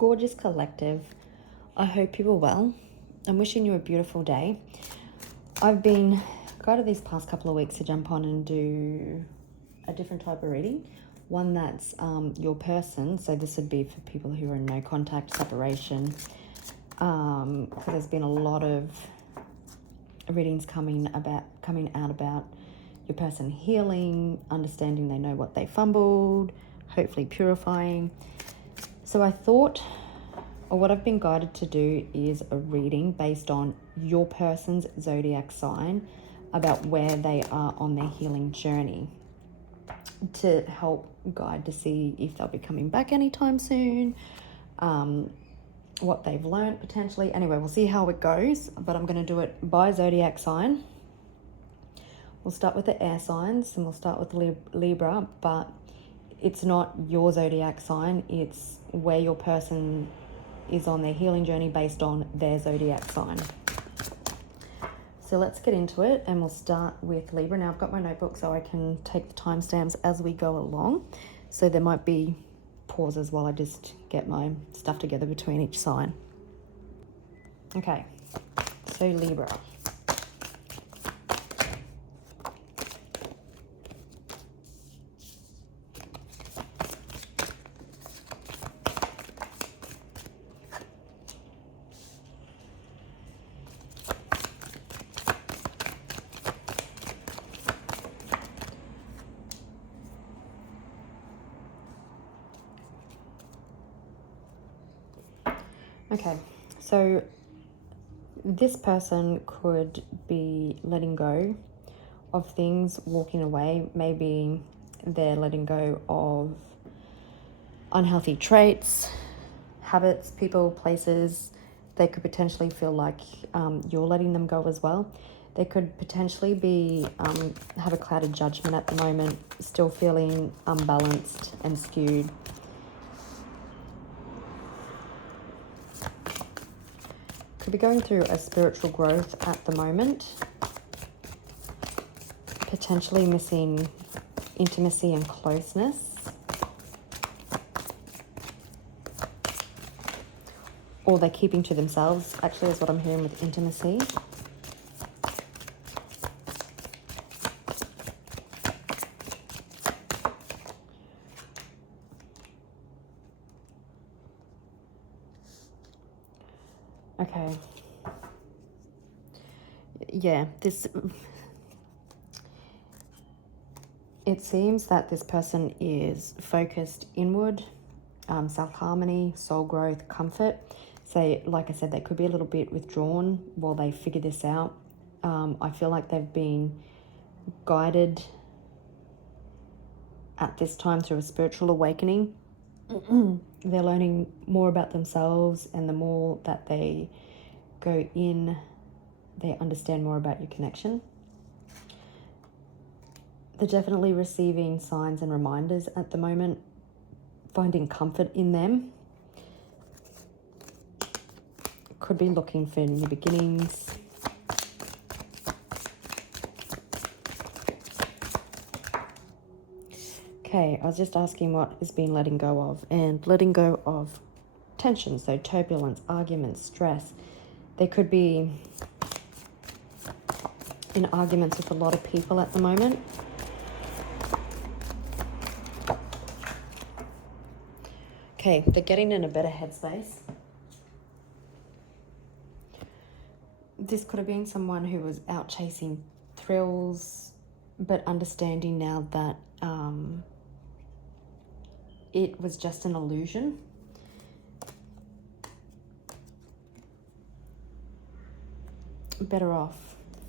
Gorgeous collective. I hope you are well. I'm wishing you a beautiful day. I've been guided these past couple of weeks to jump on and do a different type of reading. One that's your person. So this would be for people who are in no contact separation. So there's been a lot of readings coming out about your person healing, understanding they know what they fumbled, hopefully purifying. So I thought, or what I've been guided to do is a reading based on your person's zodiac sign about where they are on their healing journey to help guide to see if they'll be coming back anytime soon, what they've learned potentially. Anyway, we'll see how it goes, but I'm going to do it by zodiac sign. We'll start with the air signs and we'll start with Libra, but it's not your zodiac sign. It's where your person is on their healing journey based on their zodiac sign. So let's get into it, and we'll start with Libra. Now I've got my notebook so I can take the timestamps as we go along. So there might be pauses while I just get my stuff together between each sign. Okay, so Libra. Okay, so this person could be letting go of things, walking away. Maybe they're letting go of unhealthy traits, habits, people, places. They could potentially feel like you're letting them go as well. They could potentially be have a clouded judgment at the moment, still feeling unbalanced and skewed. Could be going through a spiritual growth at the moment, potentially missing intimacy and closeness, or they're keeping to themselves, actually, is what I'm hearing with intimacy. Okay. Yeah, it seems that this person is focused inward, self-harmony, soul growth, comfort. So, like I said, they could be a little bit withdrawn while they figure this out. I feel like they've been guided at this time through a spiritual awakening. They're learning more about themselves, and the more that they go in, they understand more about your connection. They're definitely receiving signs and reminders at the moment, finding comfort in them. Could be looking for new beginnings. Okay, I was just asking what is being letting go of, and letting go of tension, so turbulence, arguments, stress. They could be in arguments with a lot of people at the moment. Okay, they're getting in a better headspace. This could have been someone who was out chasing thrills, but understanding now that it was just an illusion. Better off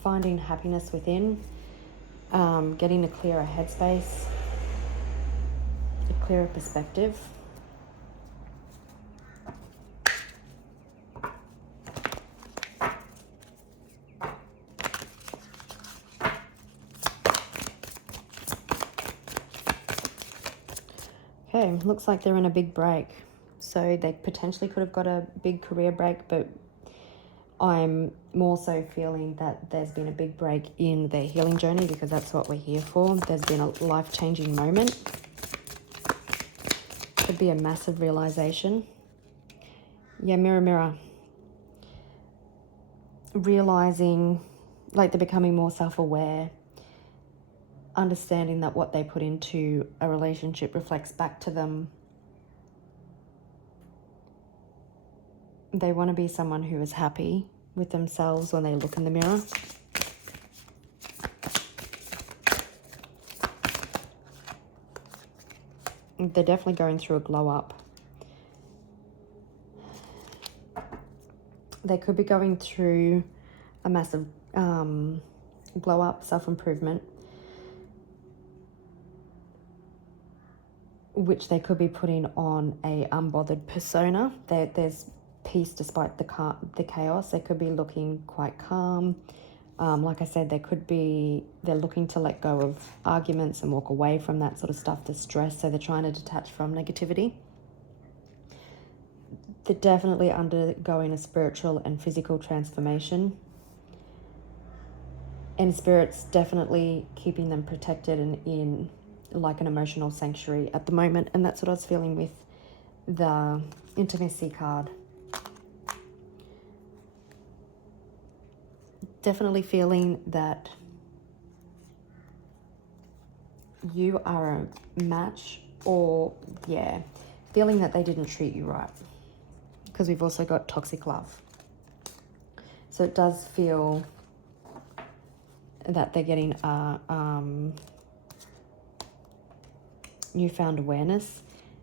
finding happiness within, getting a clearer headspace, a clearer perspective. Okay, looks like they're in a big break. So they potentially could have got a big career break, but I'm more so feeling that there's been a big break in their healing journey, because that's what we're here for. There's been a life-changing moment. Could be a massive realization. Yeah, mirror, mirror. Realizing, like, they're becoming more self-aware, understanding that what they put into a relationship reflects back to them. They want to be someone who is happy with themselves when they look in the mirror. They're definitely going through a glow up. They could be going through a massive glow up, self-improvement, which they could be putting on a unbothered persona. There's peace despite the chaos. They could be looking quite calm. Like I said, they're looking to let go of arguments and walk away from that sort of stuff, the stress. So they're trying to detach from negativity. They're definitely undergoing a spiritual and physical transformation. And Spirit's definitely keeping them protected and in like an emotional sanctuary at the moment. And that's what I was feeling with the intimacy card. Definitely feeling that you are a match, or feeling that they didn't treat you right. Because we've also got toxic love. So it does feel that they're getting a newfound awareness.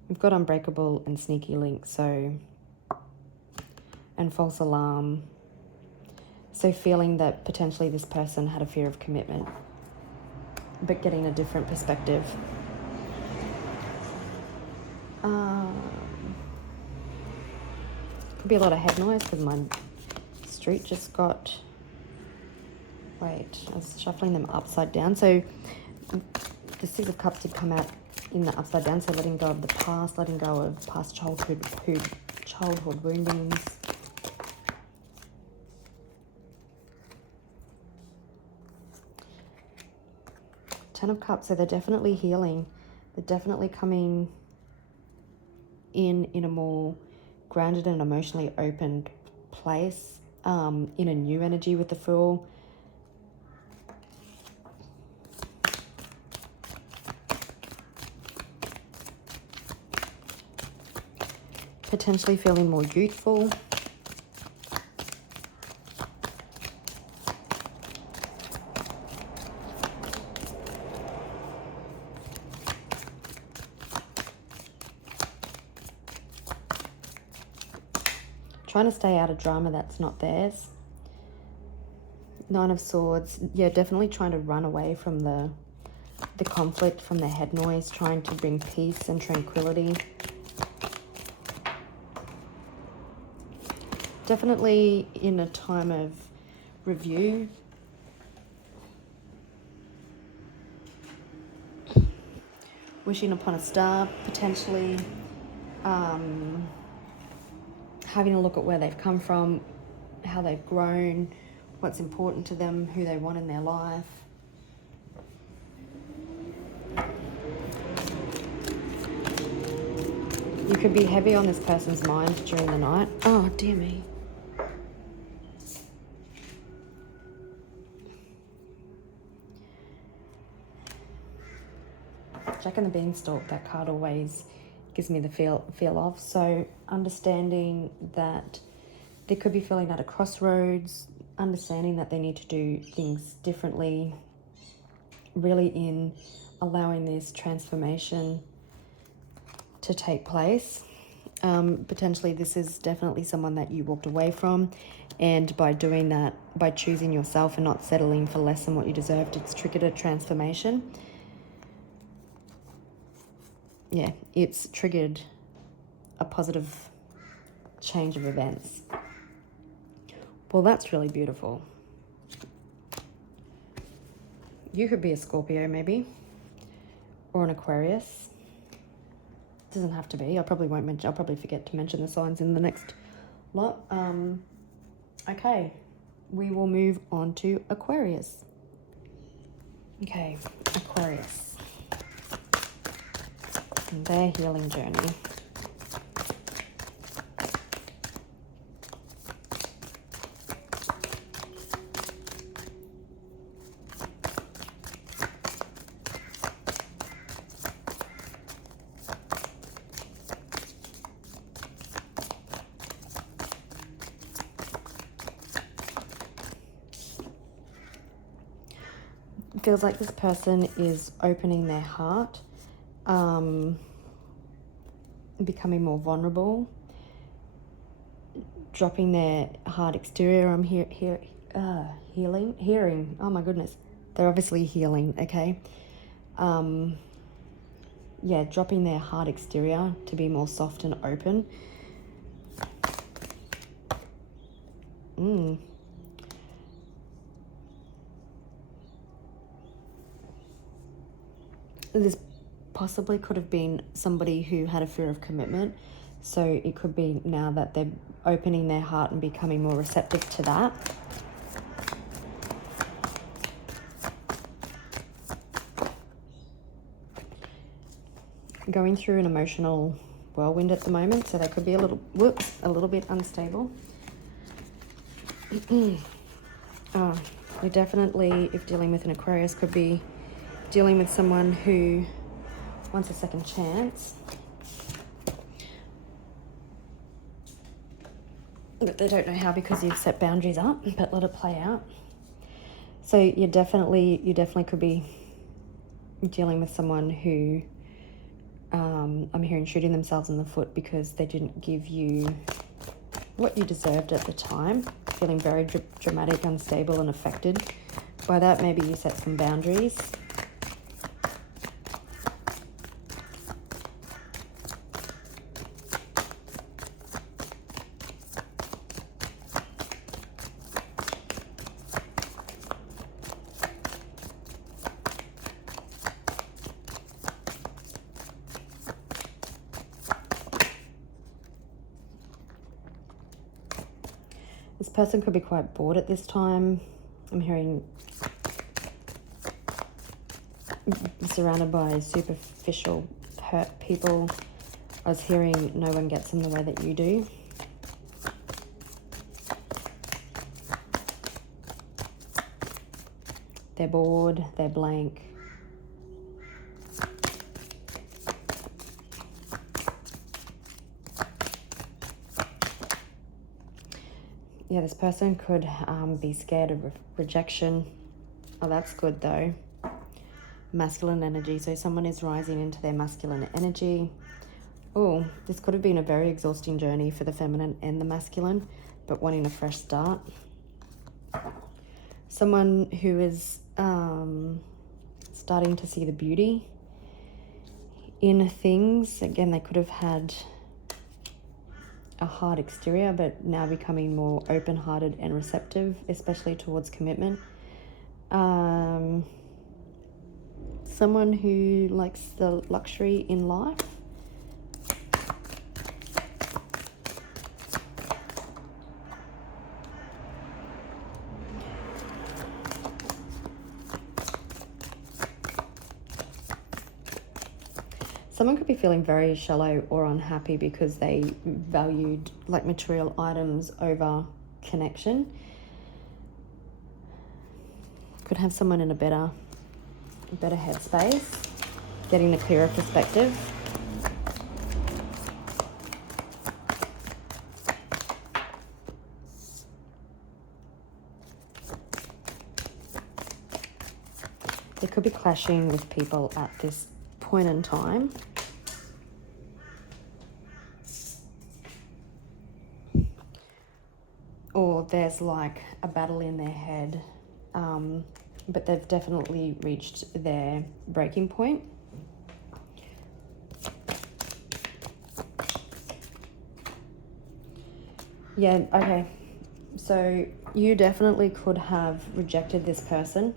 We've got unbreakable and sneaky link, and false alarm. So feeling that potentially this person had a fear of commitment, but getting a different perspective. Could be a lot of head noise because my street just got... Wait, I was shuffling them upside down. So the Six of Cups did come out in the upside down. So letting go of the past, letting go of past childhood woundings. Ten of Cups, so they're definitely healing. They're definitely coming in a more grounded and emotionally opened place, in a new energy with the Fool. Potentially feeling more youthful. Trying to stay out of drama that's not theirs. Nine of Swords. Yeah, definitely trying to run away from the conflict, from the head noise, trying to bring peace and tranquility. Definitely in a time of review. Wishing upon a star, potentially having a look at where they've come from, how they've grown, what's important to them, who they want in their life. You could be heavy on this person's mind during the night. Oh, dear me. Jack and the Beanstalk, that card always gives me the feel of. So understanding that they could be feeling at a crossroads, understanding that they need to do things differently, really in allowing this transformation to take place. Potentially this is definitely someone that you walked away from, and by doing that, by choosing yourself and not settling for less than what you deserved, it's triggered a transformation. Yeah, it's triggered a positive change of events. Well, that's really beautiful. You could be a Scorpio maybe, or an Aquarius. Doesn't have to be. I probably won't mention. I'll probably forget to mention the signs in the next lot. Okay, we will move on to Aquarius. Okay, Aquarius. And their healing journey. It feels like this person is opening their heart, becoming more vulnerable, dropping their hard exterior. I'm hearing. Oh my goodness. They're obviously healing, okay? Yeah, dropping their hard exterior to be more soft and open. This possibly could have been somebody who had a fear of commitment. So it could be now that they're opening their heart and becoming more receptive to that. Going through an emotional whirlwind at the moment, so they could be a little bit unstable. You definitely, if dealing with an Aquarius, could be dealing with someone who wants a second chance, but they don't know how because you've set boundaries up, but let it play out. So you definitely could be dealing with someone who I'm hearing shooting themselves in the foot because they didn't give you what you deserved at the time, feeling very dramatic, unstable and affected by that. Maybe you set some boundaries. This person could be quite bored at this time. I'm hearing surrounded by superficial hurt people. I was hearing no one gets them the way that you do. They're bored, they're blank. Yeah, this person could be scared of rejection. Oh, that's good though. Masculine energy. So someone is rising into their masculine energy. Oh, this could have been a very exhausting journey for the feminine and the masculine, but wanting a fresh start. Someone who is starting to see the beauty in things. Again, they could have had a hard exterior, but now becoming more open-hearted and receptive, especially towards commitment. Someone who likes the luxury in life. Someone could be feeling very shallow or unhappy because they valued like material items over connection. Could have someone in a better headspace, getting a clearer perspective. They could be clashing with people at this point in time. Or there's like a battle in their head, but they've definitely reached their breaking point. Yeah, okay. So you definitely could have rejected this person,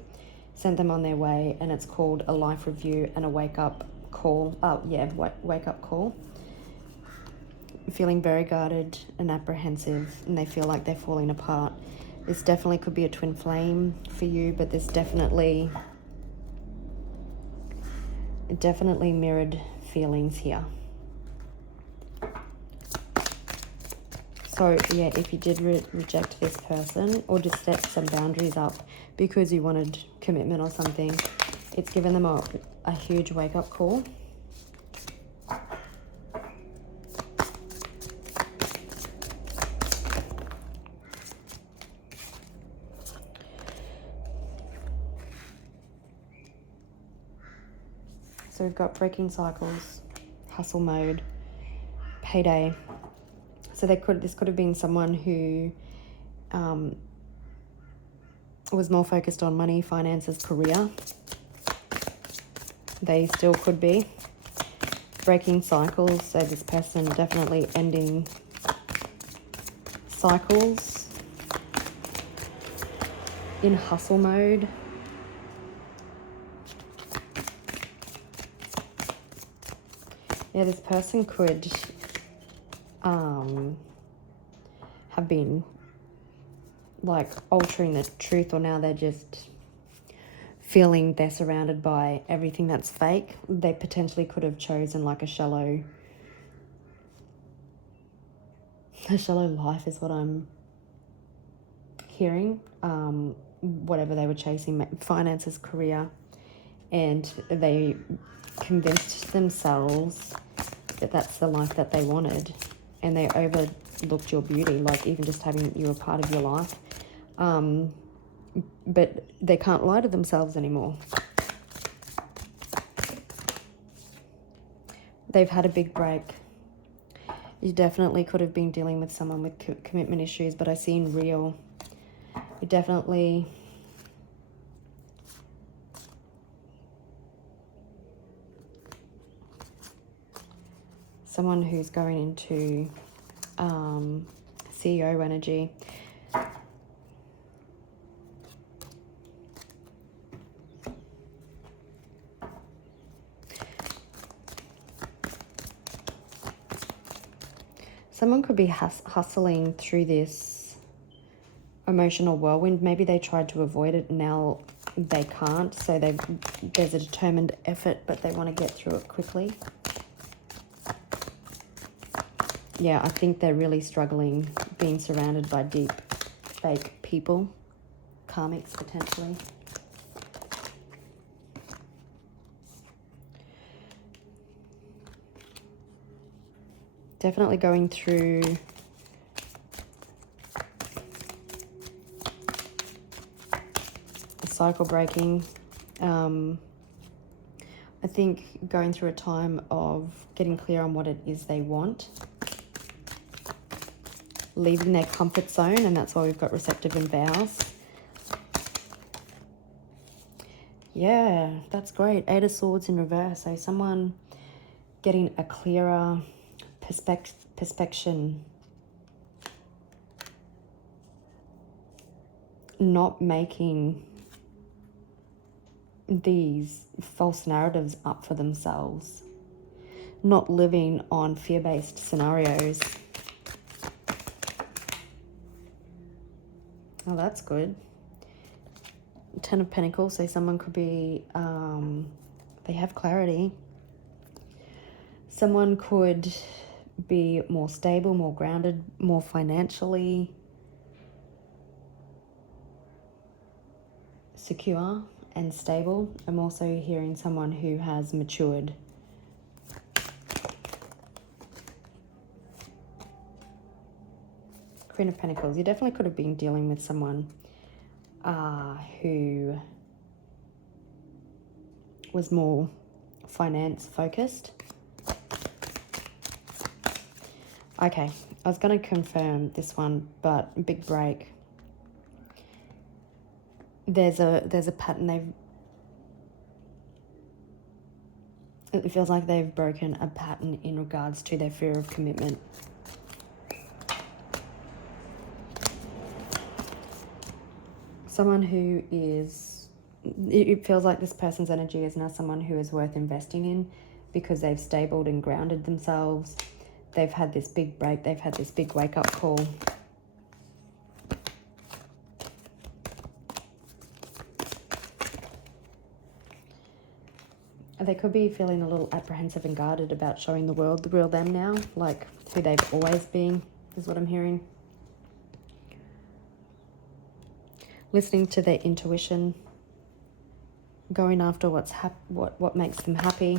sent them on their way, and it's called a life review and a wake-up call. Wake-up call. Feeling very guarded and apprehensive, and they feel like they're falling apart. This definitely could be a twin flame for you, but there's definitely mirrored feelings here. So yeah, if you did reject this person or just set some boundaries up because you wanted commitment or something, it's given them a huge wake-up call. So we've got breaking cycles, hustle mode, payday. So this could have been someone who was more focused on money, finances, career. They still could be. Breaking cycles, so this person definitely ending cycles. In hustle mode. Yeah, this person could have been like altering the truth, or now they're just feeling they're surrounded by everything that's fake. They potentially could have chosen like a shallow life is what I'm hearing. Whatever they were chasing, finances, career, and they convinced themselves that that's the life that they wanted, and they overlooked your beauty, like even just having you a part of your life. But they can't lie to themselves anymore. They've had a big break. You definitely could have been dealing with someone with commitment issues, but I see in real, you definitely someone who's going into CEO energy. Someone could be hustling through this emotional whirlwind. Maybe they tried to avoid it, now they can't. So there's a determined effort, but they want to get through it quickly. Yeah, I think they're really struggling being surrounded by deep, fake people. Karmics, potentially. Definitely going through a cycle breaking. I think going through a time of getting clear on what it is they want. Leaving their comfort zone, and that's why we've got receptive and vows. Yeah, that's great. 8 of Swords in reverse. So someone getting a clearer perspection, not making these false narratives up for themselves, not living on fear-based scenarios. Oh, that's good. 10 of Pentacles, so someone could be, they have clarity. Someone could be more stable, more grounded, more financially secure and stable. I'm also hearing someone who has matured. Queen of Pentacles, you definitely could have been dealing with someone who was more finance focused. Okay, I was going to confirm this one, but big break. There's a pattern it feels like they've broken a pattern in regards to their fear of commitment. Someone who is, it feels like this person's energy is now someone who is worth investing in because they've stabled and grounded themselves. They've had this big break. They've had this big wake-up call. They could be feeling a little apprehensive and guarded about showing the world the real them now, like who they've always been, is what I'm hearing. Listening to their intuition, going after what makes them happy.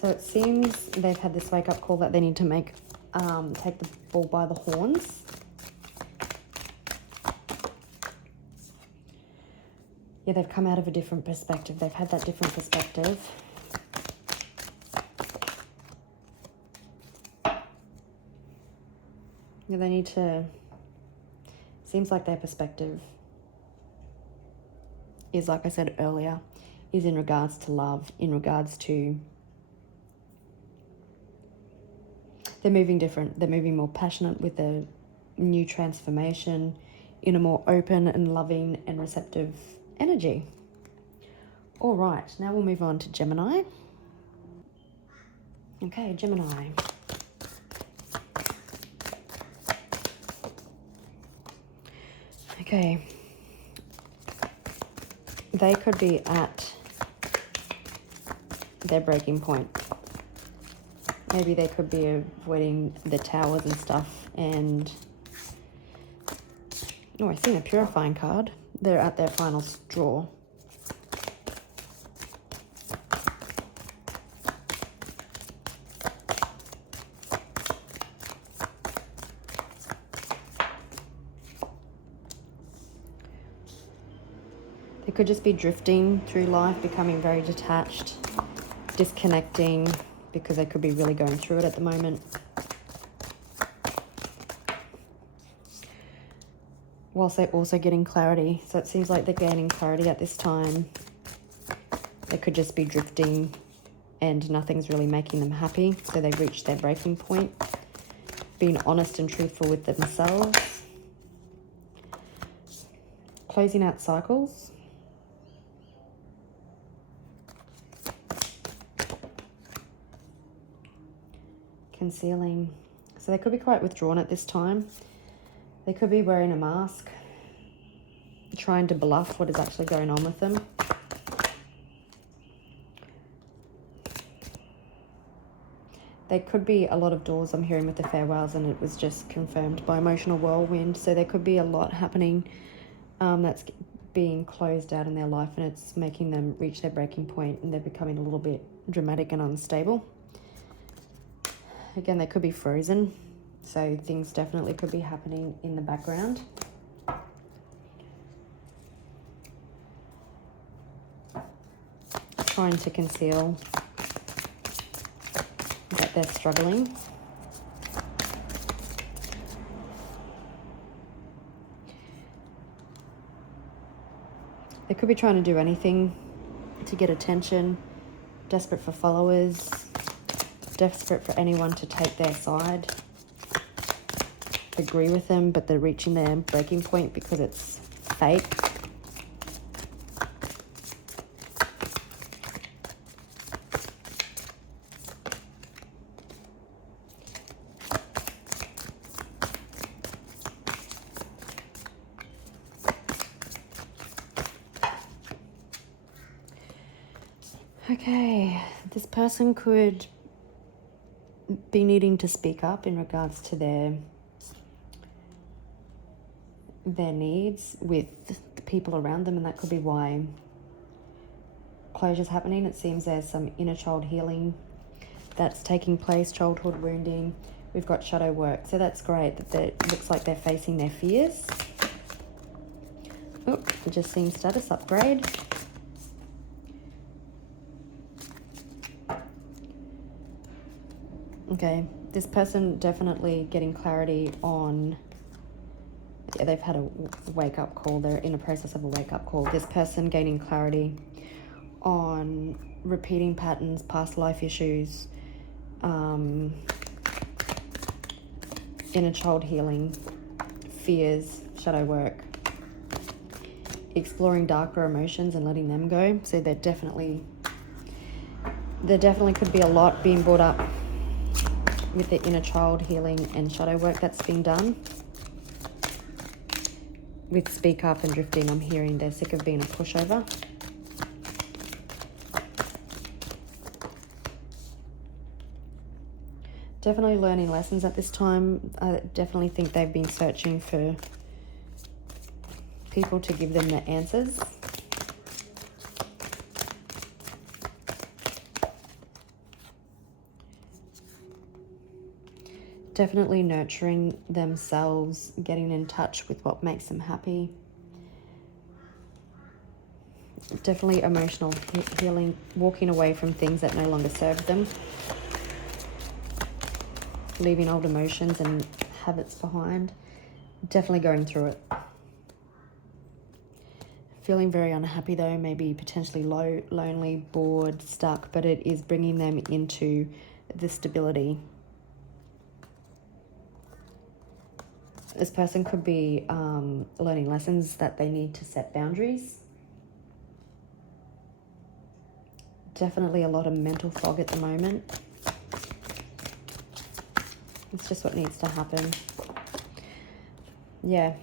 So So it seems they've had this wake-up call that they need to make, take the bull by the horns. Yeah, they've come out of a different perspective. They've had that different perspective. Yeah, they need to... Seems like their perspective is, like I said earlier, is in regards to love, in regards to... They're moving different. They're moving more passionate with a new transformation in a more open and loving and receptive energy. All right, now we'll move on to Gemini. Okay, Gemini. Okay. They could be at their breaking point. Maybe they could be avoiding the towers and stuff, and... Oh, I see a purifying card. They're at their final straw. They could just be drifting through life, becoming very detached, disconnecting, because they could be really going through it at the moment. Whilst they're also getting clarity. So it seems like they're gaining clarity at this time. They could just be drifting and nothing's really making them happy. So they've reached their breaking point. Being honest and truthful with themselves. Closing out cycles. Concealing. So they could be quite withdrawn at this time. They could be wearing a mask, trying to bluff what is actually going on with them. There could be a lot of doors I'm hearing with the farewells, and it was just confirmed by emotional whirlwind. So there could be a lot happening that's being closed out in their life, and it's making them reach their breaking point, and they're becoming a little bit dramatic and unstable. Again, they could be frozen. So things definitely could be happening in the background. Trying to conceal that they're struggling. They could be trying to do anything to get attention, desperate for followers, desperate for anyone to take their side. Agree with them, but they're reaching their breaking point because it's fate. Okay, this person could be needing to speak up in regards to their needs with the people around them, and that could be why closure's happening. It seems there's some inner child healing that's taking place, childhood wounding. We've got shadow work, so that's great. That it looks like they're facing their fears. Oh, it just seems status upgrade. Okay, this person definitely getting clarity on... Yeah, they've had a wake-up call. They're in a process of a wake-up call. This person gaining clarity on repeating patterns, past life issues, inner child healing, fears, shadow work, exploring darker emotions and letting them go. So there definitely could be a lot being brought up with the inner child healing and shadow work that's being done. With speak up and drifting, I'm hearing they're sick of being a pushover. Definitely learning lessons at this time. I definitely think they've been searching for people to give them the answers. Definitely nurturing themselves, getting in touch with what makes them happy. Definitely emotional healing, walking away from things that no longer serve them. Leaving old emotions and habits behind. Definitely going through it. Feeling very unhappy though, maybe potentially lonely, bored, stuck, but it is bringing them into the stability. This person could be learning lessons that they need to set boundaries. Definitely a lot of mental fog at the moment. It's just what needs to happen. Yeah,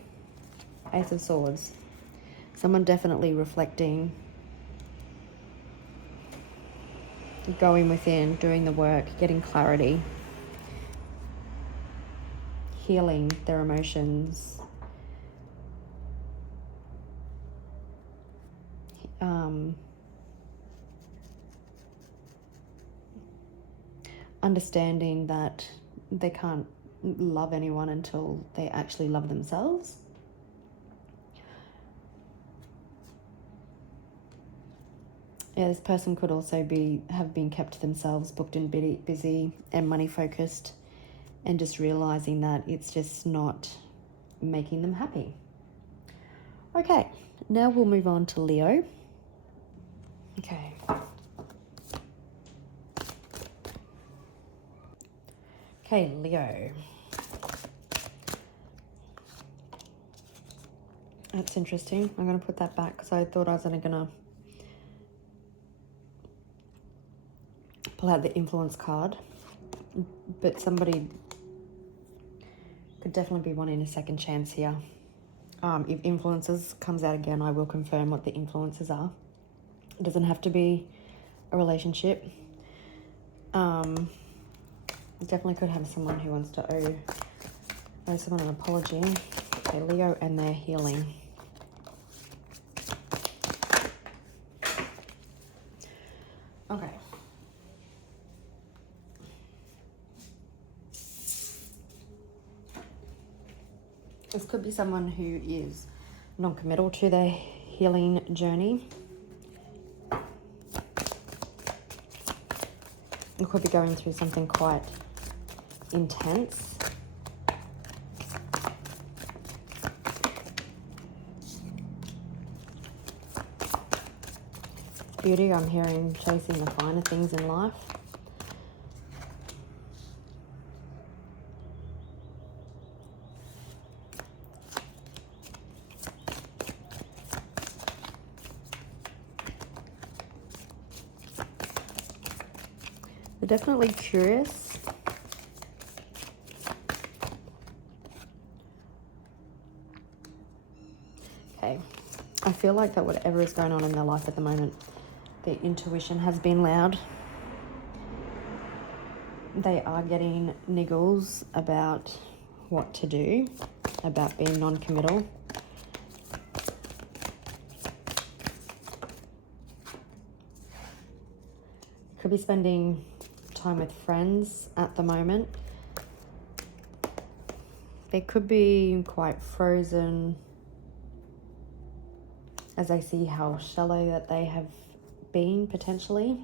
Ace of Swords. Someone definitely reflecting, going within, doing the work, getting clarity, healing their emotions, understanding that they can't love anyone until they actually love themselves. Yeah, this person could also have been kept to themselves, booked and busy and money focused, and just realizing that it's just not making them happy. Okay, now we'll move on to Leo. Okay. Okay, Leo. That's interesting. I'm going to put that back because I thought I was only going to pull out the influence card. But somebody could definitely be wanting a second chance here. If influences comes out again, I will confirm what the influences are. It doesn't have to be a relationship. Definitely could have someone who wants to owe someone an apology. Okay, Leo and their healing. Okay. This could be someone who is non-committal to their healing journey. You could be going through something quite intense. Beauty, I'm hearing chasing the finer things in life. They're definitely curious. Okay, I feel like that whatever is going on in their life at the moment, their intuition has been loud. They are getting niggles about what to do, about being non-committal. Could be spending time with friends at the moment. They could be quite frozen as I see how shallow that they have been potentially.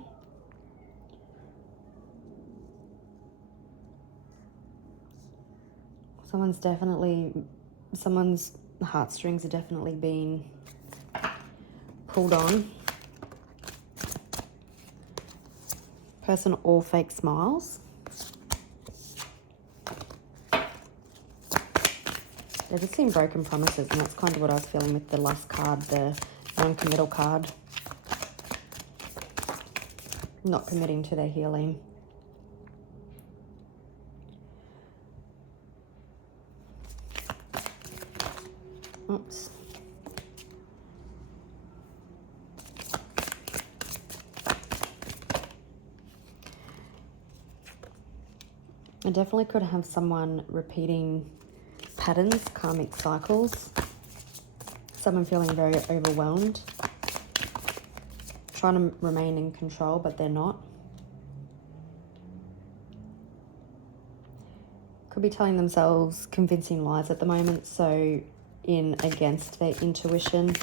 Someone's heartstrings are definitely being pulled on. Person all fake smiles. They're just seeing broken promises, and that's kind of what I was feeling with the last card, the non-committal card. Not committing to their healing. Oops. I definitely could have someone repeating patterns, karmic cycles. Someone feeling very overwhelmed. Trying to remain in control, but they're not. could be telling themselves convincing lies at the moment, so in against their intuition.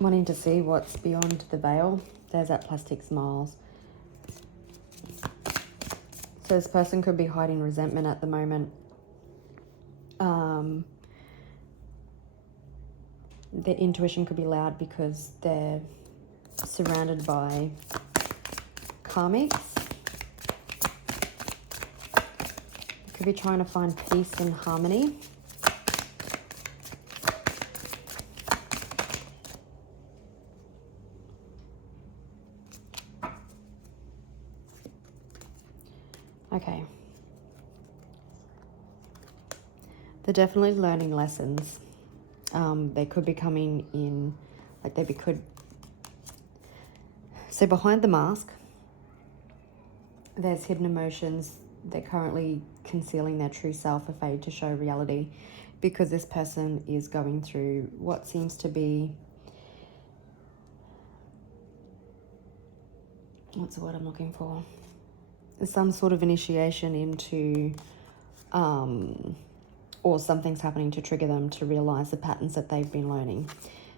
Wanting to see what's beyond the veil. There's that plastic smiles. So this person could be hiding resentment at the moment. Their intuition could be loud because they're surrounded by karmics. Could be trying to find peace and harmony. Okay. They're definitely learning lessons. They could be coming in, like they could. So behind the mask, there's hidden emotions. They're currently concealing their true self, afraid to show reality, because this person is going through what seems to be, what's the word I'm looking for? Some sort of initiation into, or something's happening to trigger them to realize the patterns that they've been learning.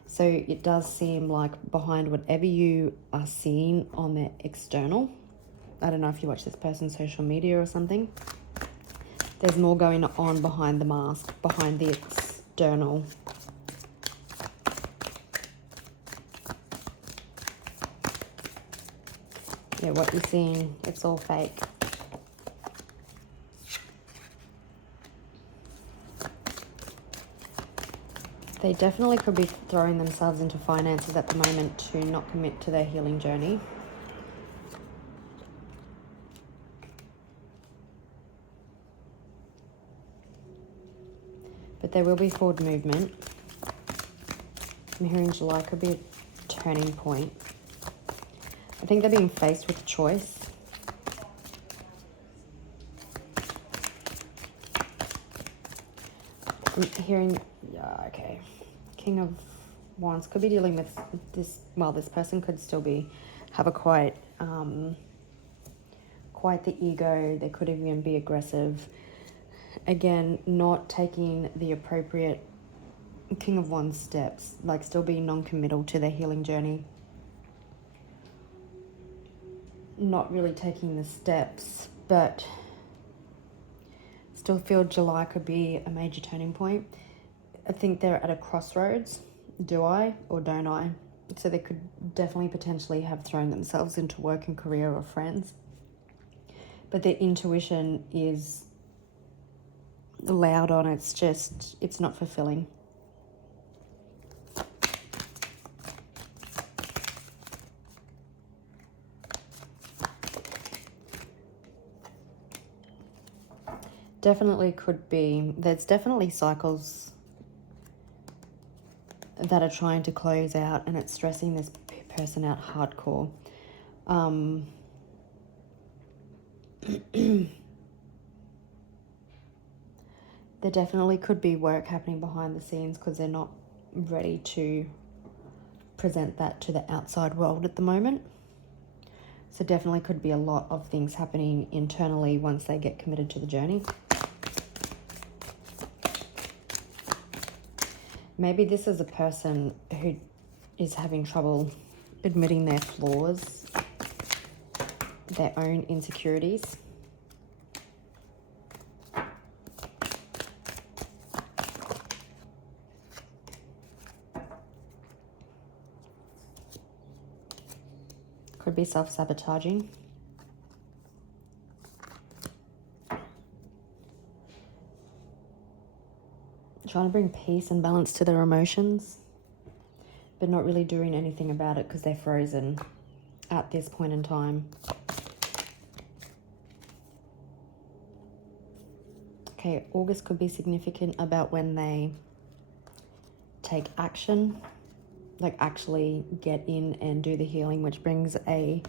So it does seem like behind whatever you are seeing on their external, I don't know if you watch this person's social media or something, there's more going on behind the mask, behind the external. Yeah, what you're seeing, it's all fake. They definitely could be throwing themselves into finances at the moment to not commit to their healing journey. But there will be forward movement. I'm hearing July could be a turning point. I think they're being faced with a choice. I'm hearing, yeah, okay. King of Wands could be dealing with this, well, this person could still have a quite the ego. They could even be aggressive. Again, not taking the appropriate King of Wands steps, like still being non-committal to their healing journey. Not really taking the steps, but still feel July could be a major turning point. I think they're at a crossroads. Do I or don't I? So they could definitely potentially have thrown themselves into work and career or friends. But their intuition is loud on. It's not fulfilling. Definitely could be. There's definitely cycles that are trying to close out, and it's stressing this person out hardcore. There definitely could be work happening behind the scenes because they're not ready to present that to the outside world at the moment. So definitely could be a lot of things happening internally once they get committed to the journey. Maybe this is a person who is having trouble admitting their flaws, their own insecurities. Could be self-sabotaging. Trying to bring peace and balance to their emotions, but not really doing anything about it because they're frozen at this point in time. Okay, August could be significant about when they take action, like actually get in and do the healing, which brings a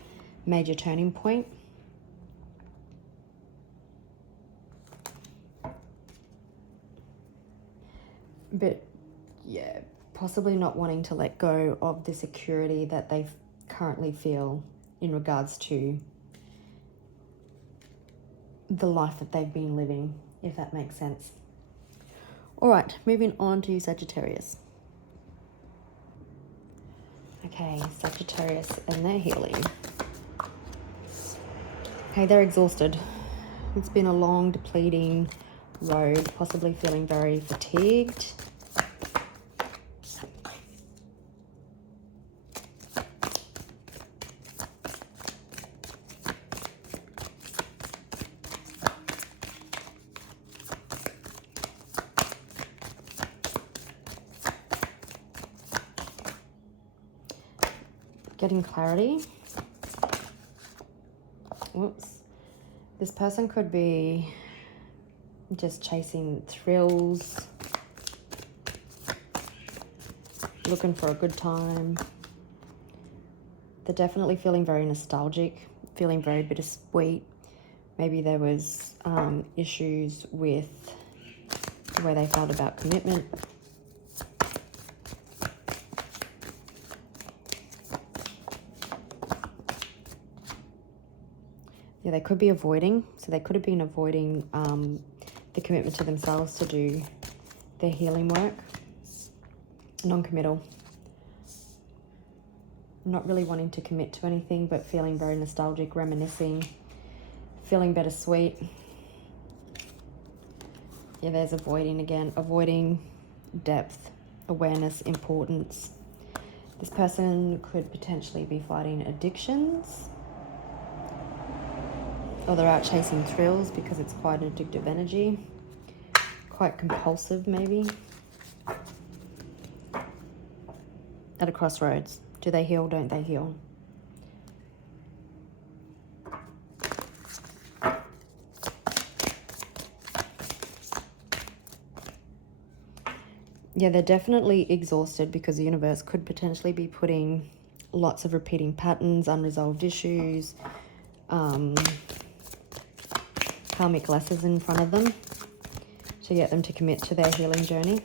major turning point. But yeah, possibly not wanting to let go of the security that they've currently feel in regards to the life that they've been living, if that makes sense. All right, moving on to Sagittarius. Okay, Sagittarius and their healing. Okay, they're exhausted. It's been a long, depleting road, possibly feeling very fatigued. Getting clarity. Whoops. This person could be just chasing thrills, looking for a good time. They're definitely feeling very nostalgic, feeling very bittersweet. Maybe there was issues with the way they felt about commitment. Yeah, they could be avoiding. So they could have been avoiding the commitment to themselves to do their healing work. Non-committal. Not really wanting to commit to anything, but feeling very nostalgic, reminiscing, feeling bittersweet. Yeah, there's avoiding again. Avoiding depth, awareness, importance. This person could potentially be fighting addictions. Or they're out chasing thrills because it's quite an addictive energy. Quite compulsive, maybe. At a crossroads. Do they heal? Don't they heal? Yeah, they're definitely exhausted because the universe could potentially be putting lots of repeating patterns, unresolved issues, karmic lessons in front of them to get them to commit to their healing journey.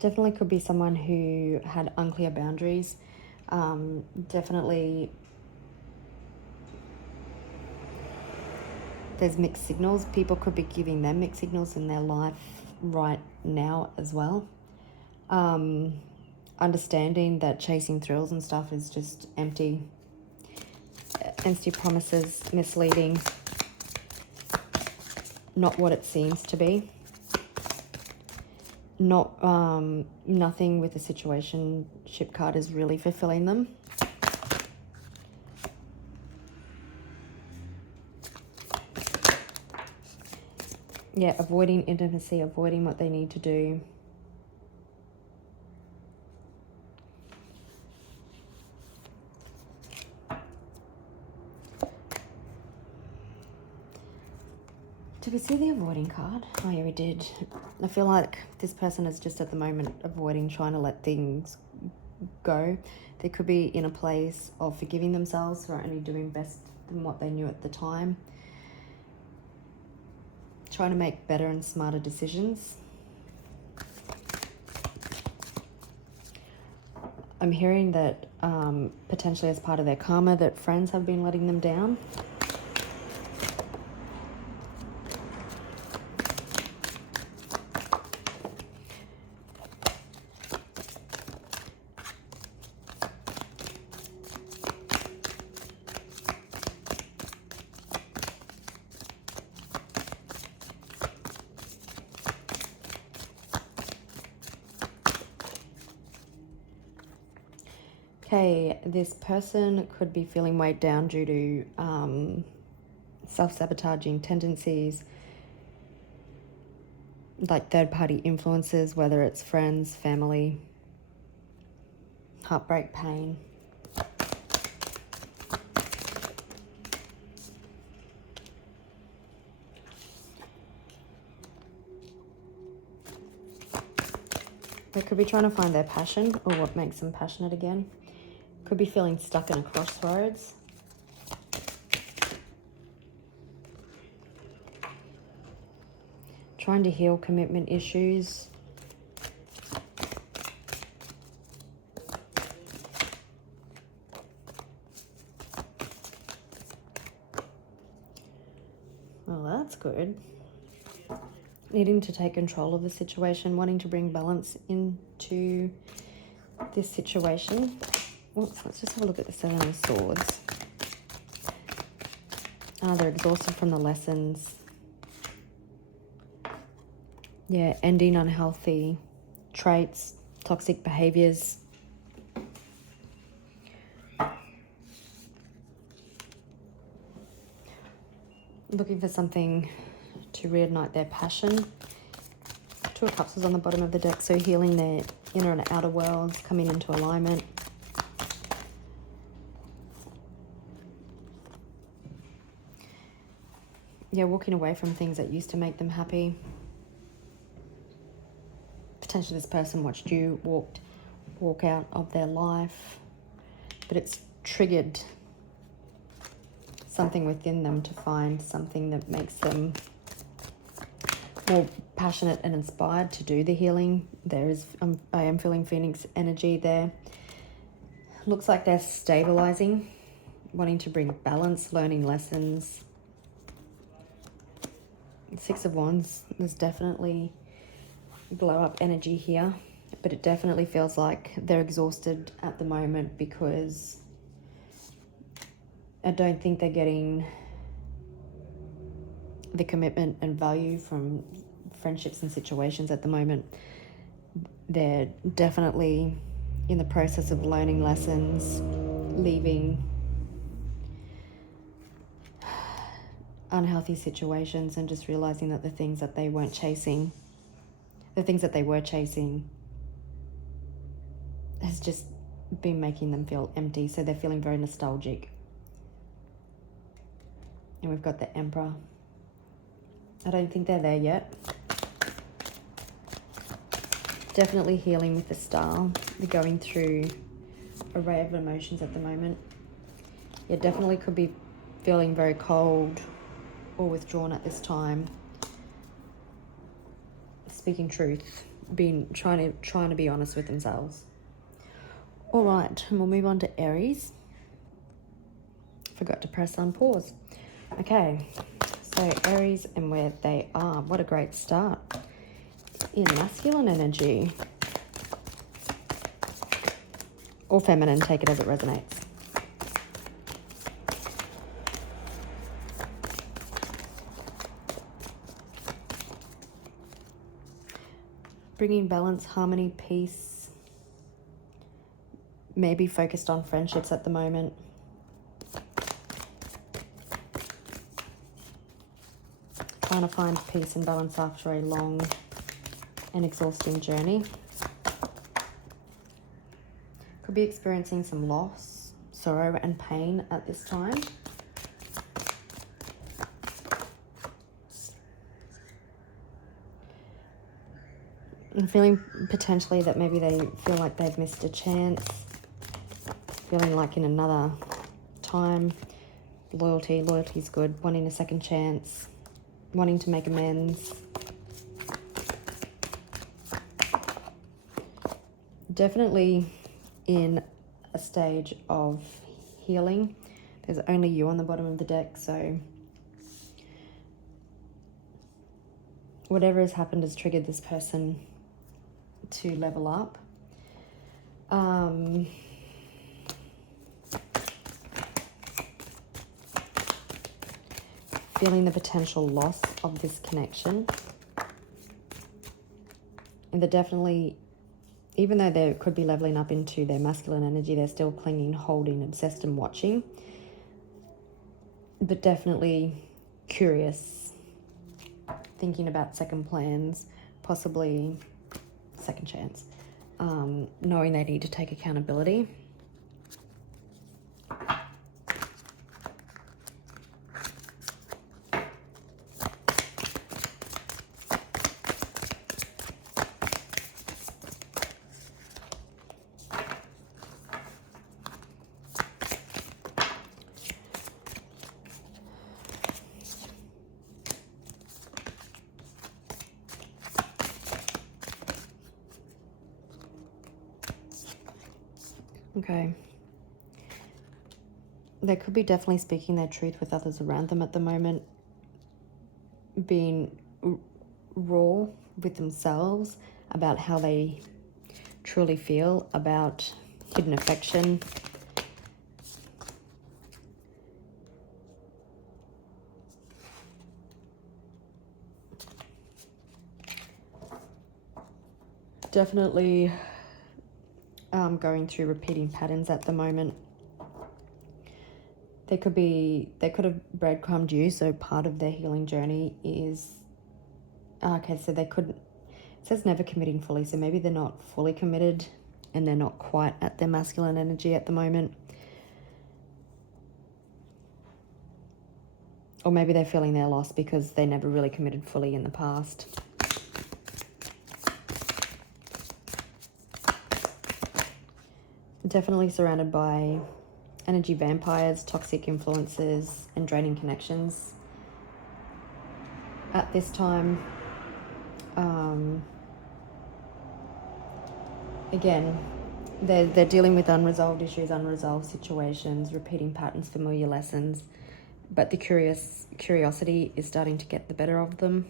Definitely could be someone who had unclear boundaries. Definitely there's mixed signals. People could be giving them mixed signals in their life right now as well. Understanding that chasing thrills and stuff is just empty promises, misleading, not what it seems to be. Nothing with the situationship card is really fulfilling them. Yeah, avoiding intimacy, avoiding what they need to do. Did we see the avoiding card? Oh yeah, we did. I feel like this person is just at the moment avoiding, trying to let things go. They could be in a place of forgiving themselves for only doing best than what they knew at the time. Trying to make better and smarter decisions. I'm hearing that potentially as part of their karma that friends have been letting them down. Okay, this person could be feeling weighed down due to self-sabotaging tendencies, like third-party influences, whether it's friends, family, heartbreak, pain. They could be trying to find their passion or what makes them passionate again. Could be feeling stuck in a crossroads. Trying to heal commitment issues. Well, that's good. Needing to take control of the situation, wanting to bring balance into this situation. Oops, let's just have a look at the Seven of Swords. They're exhausted from the lessons. Yeah, ending unhealthy traits, toxic behaviors. Looking for something to reignite their passion. Two of Cups is on the bottom of the deck, so healing their inner and outer worlds, coming into alignment. Yeah, walking away from things that used to make them happy. Potentially this person watched you walk out of their life, but it's triggered something within them to find something that makes them more passionate and inspired to do the healing. I am feeling Phoenix energy there. Looks like they're stabilizing, wanting to bring balance, learning lessons. Six of Wands, there's definitely glow up energy here, but it definitely feels like they're exhausted at the moment because I don't think they're getting the commitment and value from friendships and situations at the moment. They're definitely in the process of learning lessons, leaving unhealthy situations, and just realizing that the things that they were chasing has just been making them feel empty. So they're feeling very nostalgic. And we've got the Emperor. I don't think they're there yet. Definitely healing with the Star. They're going through an array of emotions at the moment. Yeah, definitely could be feeling very cold or withdrawn at this time. Speaking truth, trying to be honest with themselves. All right, and we'll move on to Aries. Forgot to press on pause. Okay, so Aries and where they are. What a great start in masculine energy. Or feminine, take it as it resonates. Bringing balance, harmony, peace. Maybe focused on friendships at the moment. Trying to find peace and balance after a long and exhausting journey. Could be experiencing some loss, sorrow, and pain at this time. I'm feeling potentially that maybe they feel like they've missed a chance. Feeling like in another time. Loyalty's good. Wanting a second chance. Wanting to make amends. Definitely in a stage of healing. There's only you on the bottom of the deck, so whatever has happened has triggered this person to level up. Feeling the potential loss of this connection. And they're definitely, even though they could be leveling up into their masculine energy, they're still clinging, holding, obsessed and watching. But definitely curious, thinking about second plans, possibly second chance, knowing they need to take accountability. Okay. They could be definitely speaking their truth with others around them at the moment, being raw with themselves about how they truly feel about hidden affection. Definitely going through repeating patterns at the moment. They could have breadcrumbed you, so part of their healing journey is, okay, so they could, it says never committing fully, so maybe they're not fully committed and they're not quite at their masculine energy at the moment. Or maybe they're feeling their loss because they never really committed fully in the past. Definitely surrounded by energy vampires, toxic influences, and draining connections at this time. Again, they're dealing with unresolved issues, unresolved situations, repeating patterns, familiar lessons, but the curiosity is starting to get the better of them.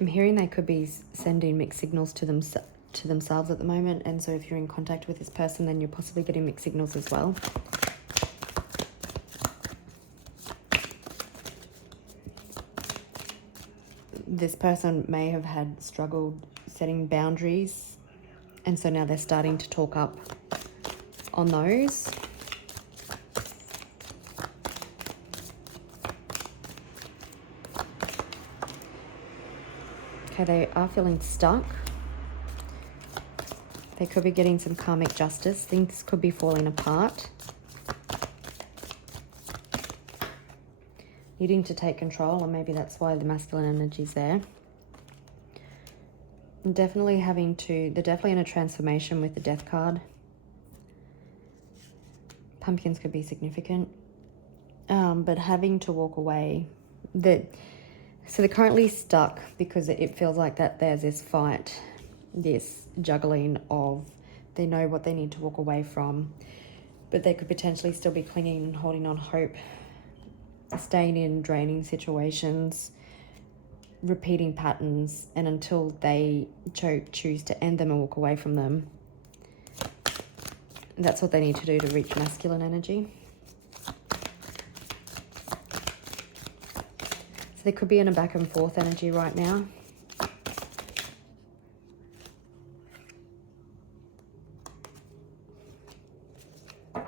I'm hearing they could be sending mixed signals to themselves at the moment, and so if you're in contact with this person, then you're possibly getting mixed signals as well. This person may have had struggled setting boundaries, and so now they're starting to talk up on those. Okay, they are feeling stuck. They could be getting some karmic justice. Things could be falling apart. Needing to take control, or maybe that's why the masculine energy is there. And definitely they're definitely in a transformation with the death card. Pumpkins could be significant. But having to walk away, so they're currently stuck because it feels like that there's this fight, this juggling of, they know what they need to walk away from, but they could potentially still be clinging and holding on hope, staying in draining situations, repeating patterns, and until they choose to end them and walk away from them, that's what they need to do to reach masculine energy. So they could be in a back and forth energy right now. Oh,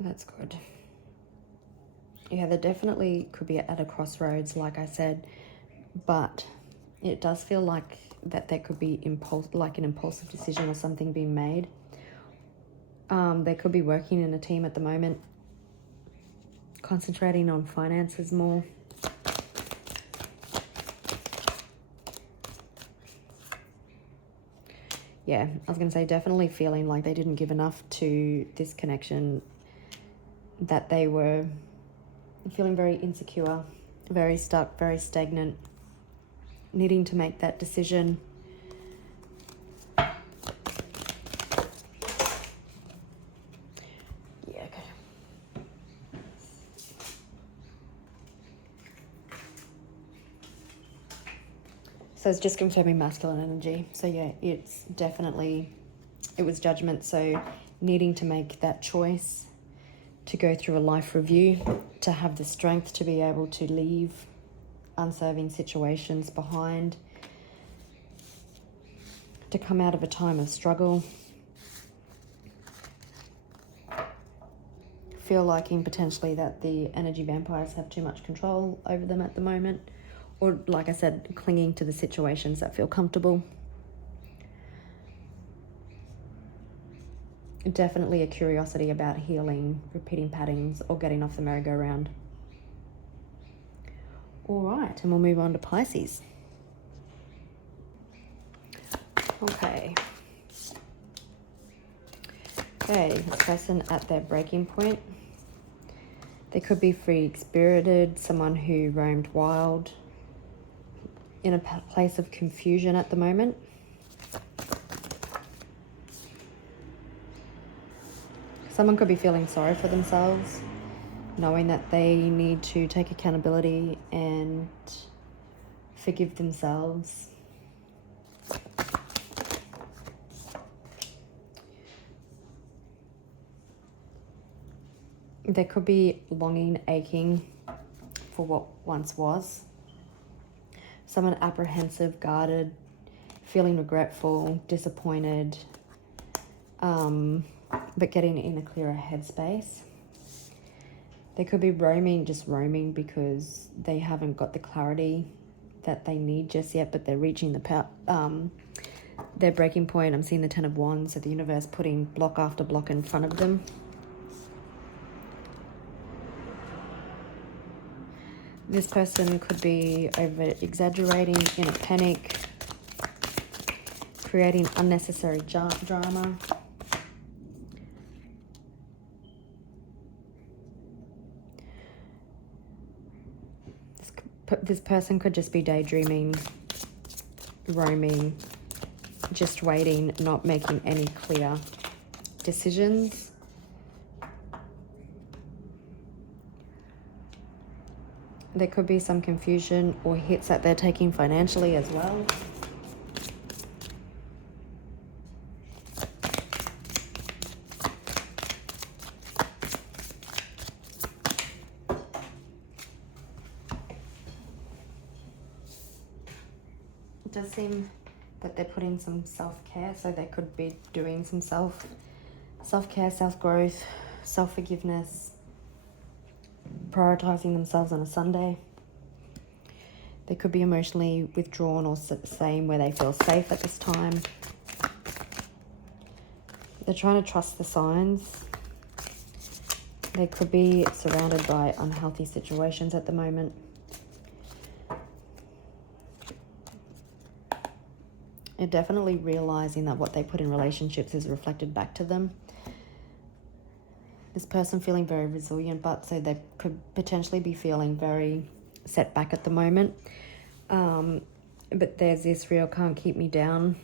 that's good. Yeah, they definitely could be at a crossroads, like I said, but it does feel like that there could be an impulsive decision or something being made. They could be working in a team at the moment, concentrating on finances more. Yeah, I was going to say definitely feeling like they didn't give enough to this connection, that they were feeling very insecure, very stuck, very stagnant, needing to make that decision. Yeah, okay. So it's just confirming masculine energy. So yeah, it's definitely, it was judgment. So needing to make that choice to go through a life review, to have the strength to be able to leave unserving situations behind, to come out of a time of struggle, feel like potentially that the energy vampires have too much control over them at the moment, or like I said, clinging to the situations that feel comfortable. Definitely a curiosity about healing, repeating patterns, or getting off the merry-go-round. All right, and we'll move on to Pisces. Okay, this person at their breaking point. They could be free-spirited, someone who roamed wild, in a place of confusion at the moment. Someone could be feeling sorry for themselves, knowing that they need to take accountability and forgive themselves. There could be longing, aching for what once was. Someone apprehensive, guarded, feeling regretful, disappointed, but getting in a clearer headspace. They could be just roaming because they haven't got the clarity that they need just yet, but they're reaching their breaking point. I'm seeing the Ten of Wands, so the universe putting block after block in front of them. This person could be over-exaggerating, in a panic, creating unnecessary drama. This person could just be daydreaming, roaming, just waiting, not making any clear decisions. There could be some confusion or hits that they're taking financially as well. It does seem that they're putting some self-care, so they could be doing some self-care, self-growth, self-forgiveness, prioritizing themselves on a Sunday. They could be emotionally withdrawn or saying where they feel safe at this time. They're trying to trust the signs. They could be surrounded by unhealthy situations at the moment. They're definitely realizing that what they put in relationships is reflected back to them. This person feeling very resilient, but so they could potentially be feeling very set back at the moment. But there's this real can't keep me down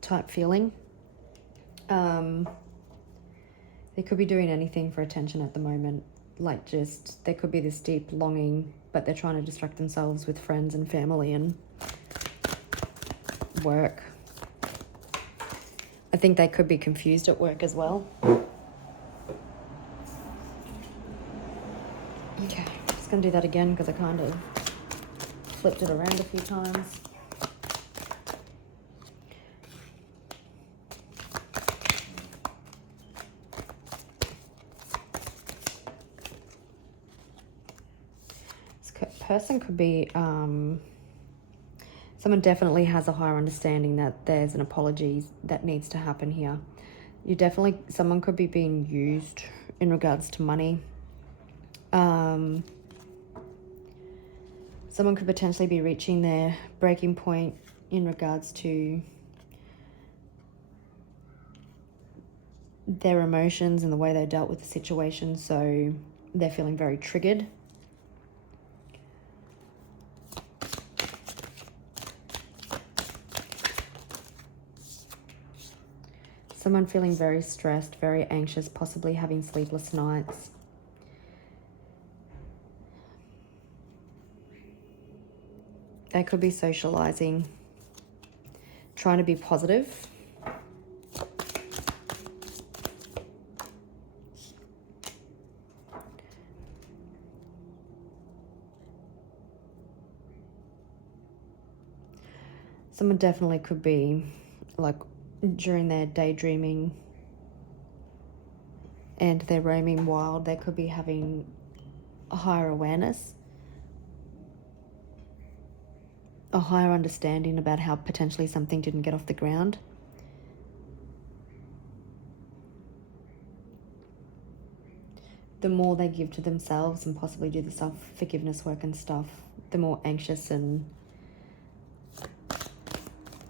type feeling. They could be doing anything for attention at the moment. Like just, there could be this deep longing, but they're trying to distract themselves with friends and family and work. I think they could be confused at work as well. Okay, just gonna do that again because I kind of flipped it around a few times. This person could be, someone definitely has a higher understanding that there's an apology that needs to happen here. Someone could be being used in regards to money. Someone could potentially be reaching their breaking point in regards to their emotions and the way they dealt with the situation, so they're feeling very triggered. Someone feeling very stressed, very anxious, possibly having sleepless nights. They could be socializing, trying to be positive. Someone definitely could be, like, during their daydreaming and they're roaming wild, they could be having a higher awareness, a higher understanding about how potentially something didn't get off the ground. The more they give to themselves and possibly do the self-forgiveness work and stuff, the more anxious and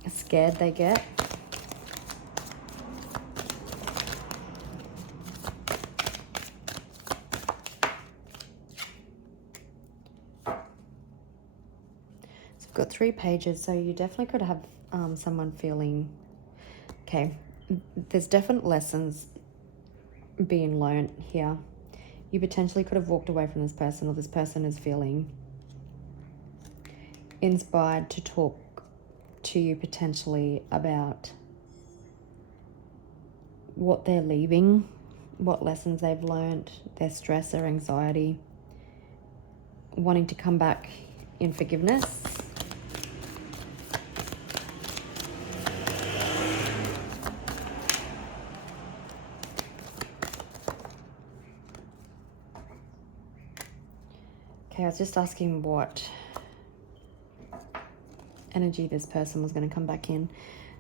scared they get. got 3 pages, so you definitely could have someone feeling, okay, there's definite lessons being learned here. You potentially could have walked away from this person, or this person is feeling inspired to talk to you potentially about what they're leaving, what lessons they've learned, their stress or anxiety, wanting to come back in forgiveness. Okay, I was just asking what energy this person was going to come back in.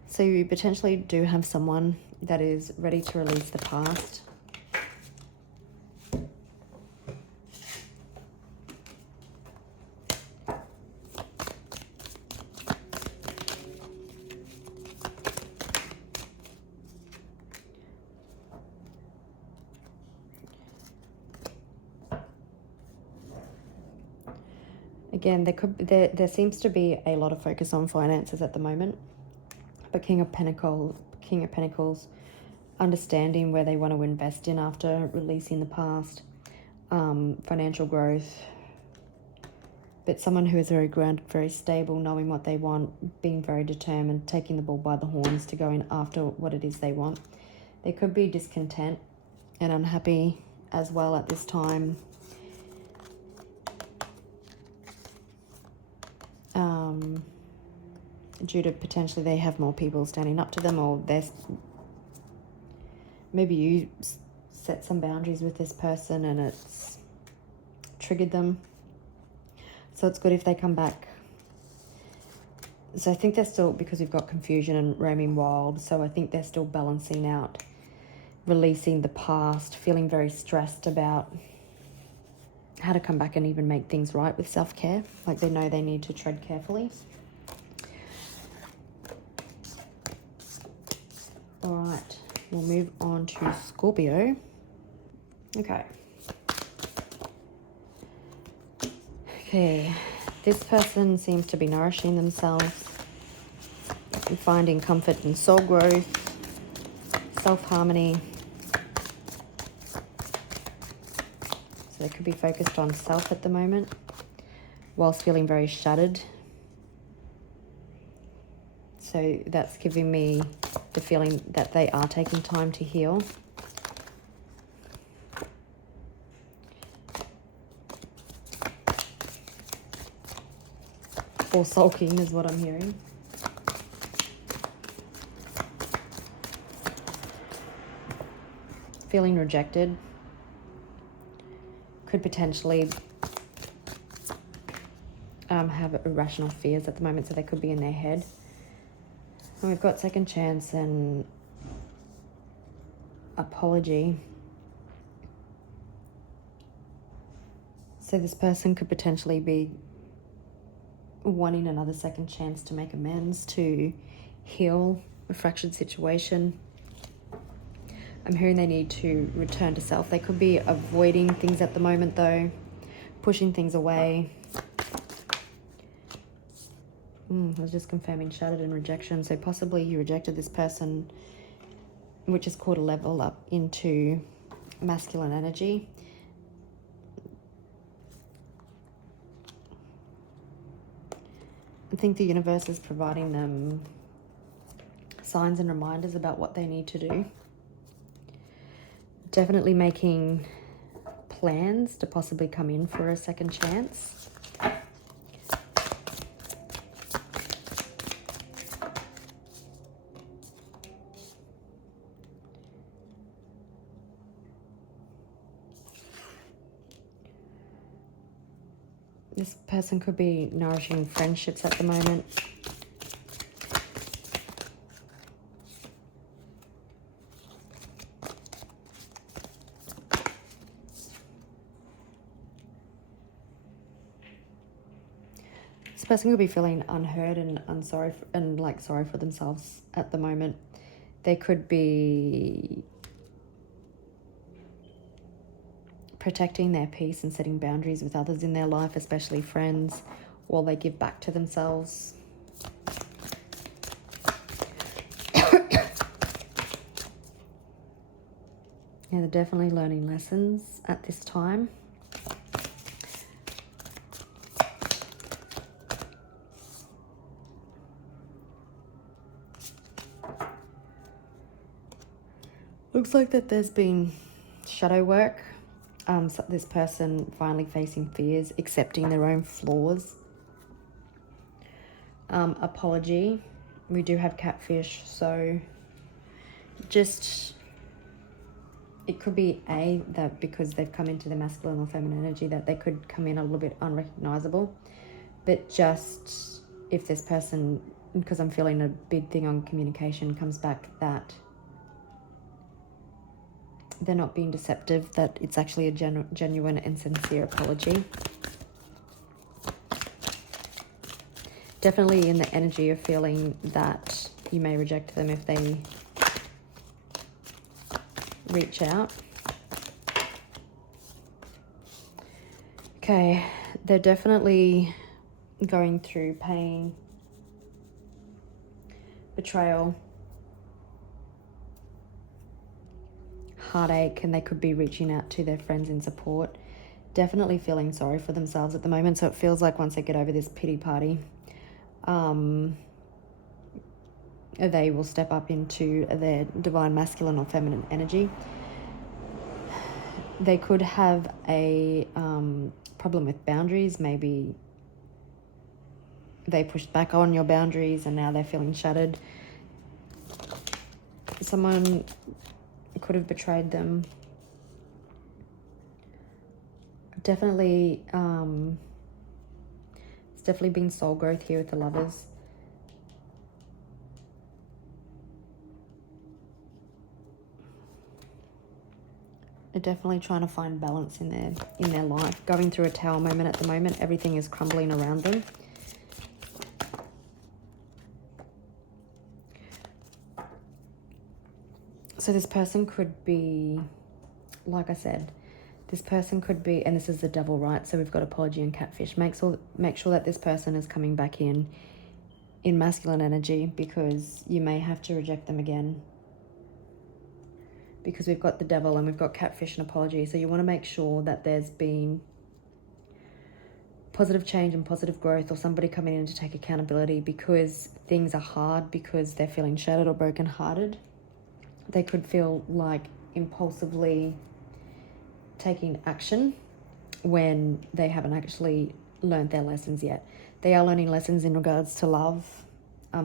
So you potentially do have someone that is ready to release the past. Again, there seems to be a lot of focus on finances at the moment. But King of Pentacles, understanding where they want to invest in after releasing the past, financial growth. But someone who is very grounded, very stable, knowing what they want, being very determined, taking the bull by the horns to go in after what it is they want. There could be discontent and unhappy as well at this time. Due to potentially they have more people standing up to them, or maybe you set some boundaries with this person and it's triggered them. So it's good if they come back. So I think they're still, because we've got confusion and roaming wild, so I think they're still balancing out, releasing the past, feeling very stressed about how to come back and even make things right with self-care. Like they know they need to tread carefully. All right, we'll move on to Scorpio. Okay, this person seems to be nourishing themselves and finding comfort in soul growth, self-harmony. So they could be focused on self at the moment, whilst feeling very shattered. So that's giving me the feeling that they are taking time to heal. Or sulking is what I'm hearing. Feeling rejected. Could potentially have irrational fears at the moment, so they could be in their head. And we've got second chance and apology. So this person could potentially be wanting another second chance to make amends, to heal a fractured situation. I'm hearing they need to return to self. They could be avoiding things at the moment though, pushing things away. I was just confirming shattered and rejection. So possibly you rejected this person, which is called a level up into masculine energy. I think the universe is providing them signs and reminders about what they need to do. Definitely making plans to possibly come in for a second chance. This person could be nourishing friendships at the moment. This person could be feeling unheard and sorry for themselves at the moment. They could be protecting their peace and setting boundaries with others in their life, especially friends, while they give back to themselves. Yeah, they're definitely learning lessons at this time. Looks like that there's been shadow work. So this person finally facing fears, accepting their own flaws. Apology. We do have catfish, so just, it could be that because they've come into the masculine or feminine energy, that they could come in a little bit unrecognizable. But just if this person, because I'm feeling a big thing on communication, comes back that they're not being deceptive, that it's actually a genuine and sincere apology. Definitely in the energy of feeling that you may reject them if they reach out. Okay, they're definitely going through pain, betrayal, heartache, and they could be reaching out to their friends in support. Definitely feeling sorry for themselves at the moment, so it feels like once they get over this pity party, they will step up into their divine masculine or feminine energy. They could have a problem with boundaries. Maybe they pushed back on your boundaries and now they're feeling shattered. Someone could have betrayed them. Definitely, it's definitely been soul growth here with the Lovers. They're definitely trying to find balance in their life. Going through a tower moment at the moment. Everything is crumbling around them. So this person could be, like I said, this person could be, and this is the Devil, right? So we've got apology and catfish. Make sure that this person is coming back in masculine energy, because you may have to reject them again. Because we've got the Devil and we've got catfish and apology. So you want to make sure that there's been positive change and positive growth, or somebody coming in to take accountability, because things are hard, because they're feeling shattered or brokenhearted. They could feel like impulsively taking action when they haven't actually learned their lessons yet. They are learning lessons in regards to love,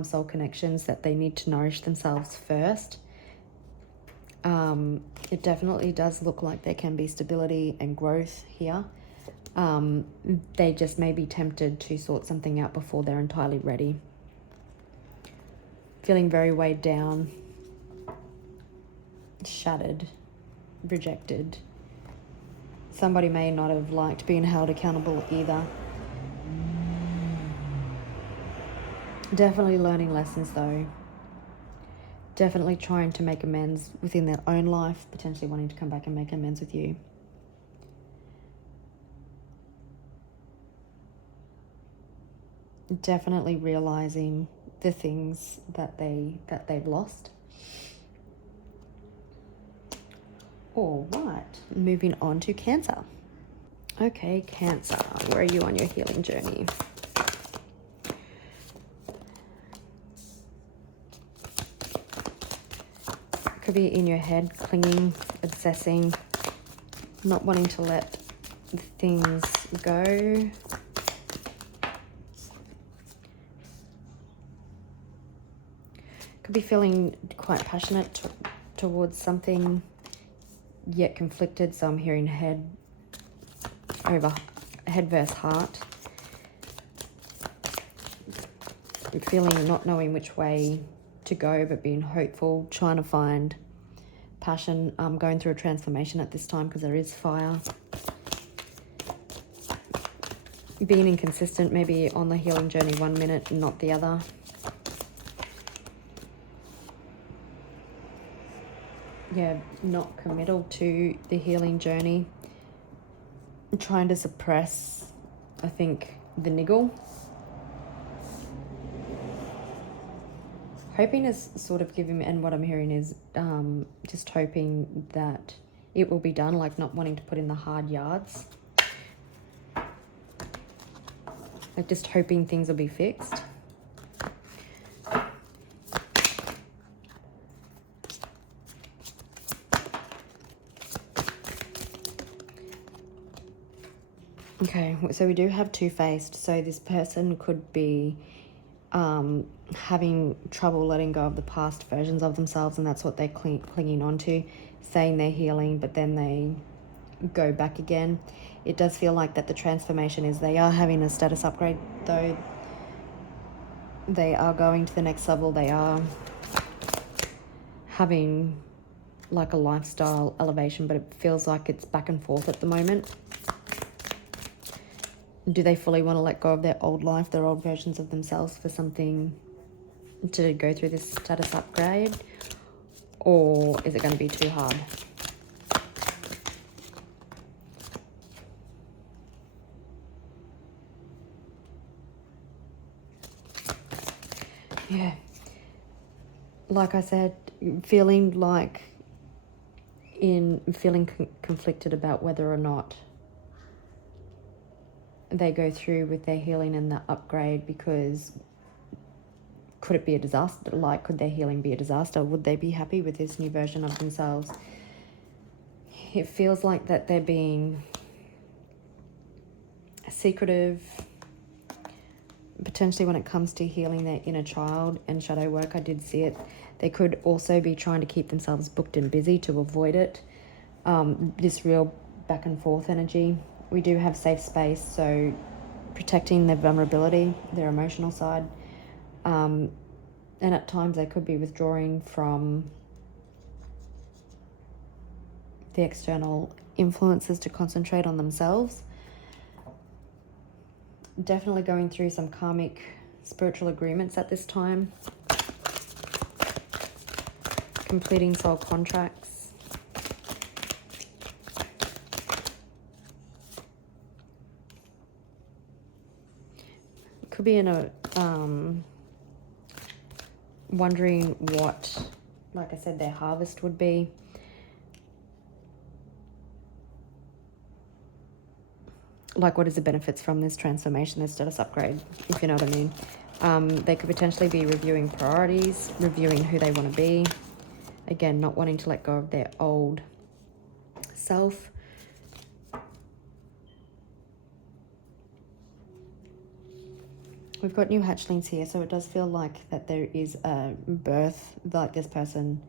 soul connections, that they need to nourish themselves first. It definitely does look like there can be stability and growth here. They just may be tempted to sort something out before they're entirely ready. Feeling very weighed down, shattered, rejected. Somebody may not have liked being held accountable either. Definitely learning lessons though. Definitely trying to make amends within their own life, potentially wanting to come back and make amends with you. Definitely realizing the things that they've lost. All right, moving on to Cancer. Okay, Cancer, where are you on your healing journey? Could be in your head, clinging, obsessing, not wanting to let things go. Could be feeling quite passionate towards something, yet conflicted. So I'm hearing head versus heart. Feeling not knowing which way to go, but being hopeful, trying to find passion. Going through a transformation at this time because there is fire. Being inconsistent, maybe on the healing journey 1 minute and not the other. Yeah, not committal to the healing journey. Trying to suppress, I think, the niggle. Hoping is sort of giving, and what I'm hearing is just hoping that it will be done, like not wanting to put in the hard yards. Like just hoping things will be fixed. Okay, so we do have two-faced. So this person could be having trouble letting go of the past versions of themselves, and that's what they're clinging on to, saying they're healing, but then they go back again. It does feel like that the transformation is they are having a status upgrade, though. They are going to the next level. They are having like a lifestyle elevation, but it feels like it's back and forth at the moment. Do they fully want to let go of their old life, their old versions of themselves, for something to go through this status upgrade? Or is it going to be too hard? Yeah. Like I said, feeling conflicted about whether or not they go through with their healing and the upgrade, because could it be a disaster? Like, could their healing be a disaster? Would they be happy with this new version of themselves? It feels like that they're being secretive, potentially when it comes to healing their inner child and shadow work. I did see it. They could also be trying to keep themselves booked and busy to avoid it. This real back and forth energy. We do have safe space, so protecting their vulnerability, their emotional side. And at times they could be withdrawing from the external influences to concentrate on themselves. Definitely going through some karmic spiritual agreements at this time. Completing soul contracts. Could be in a wondering what, like I said, their harvest would be. Like, what is the benefits from this transformation, this status upgrade, if you know what I mean. They could potentially be reviewing priorities, reviewing who they want to be. Again, not wanting to let go of their old self. We've got new hatchlings here, so it does feel like that there is a birth, like this person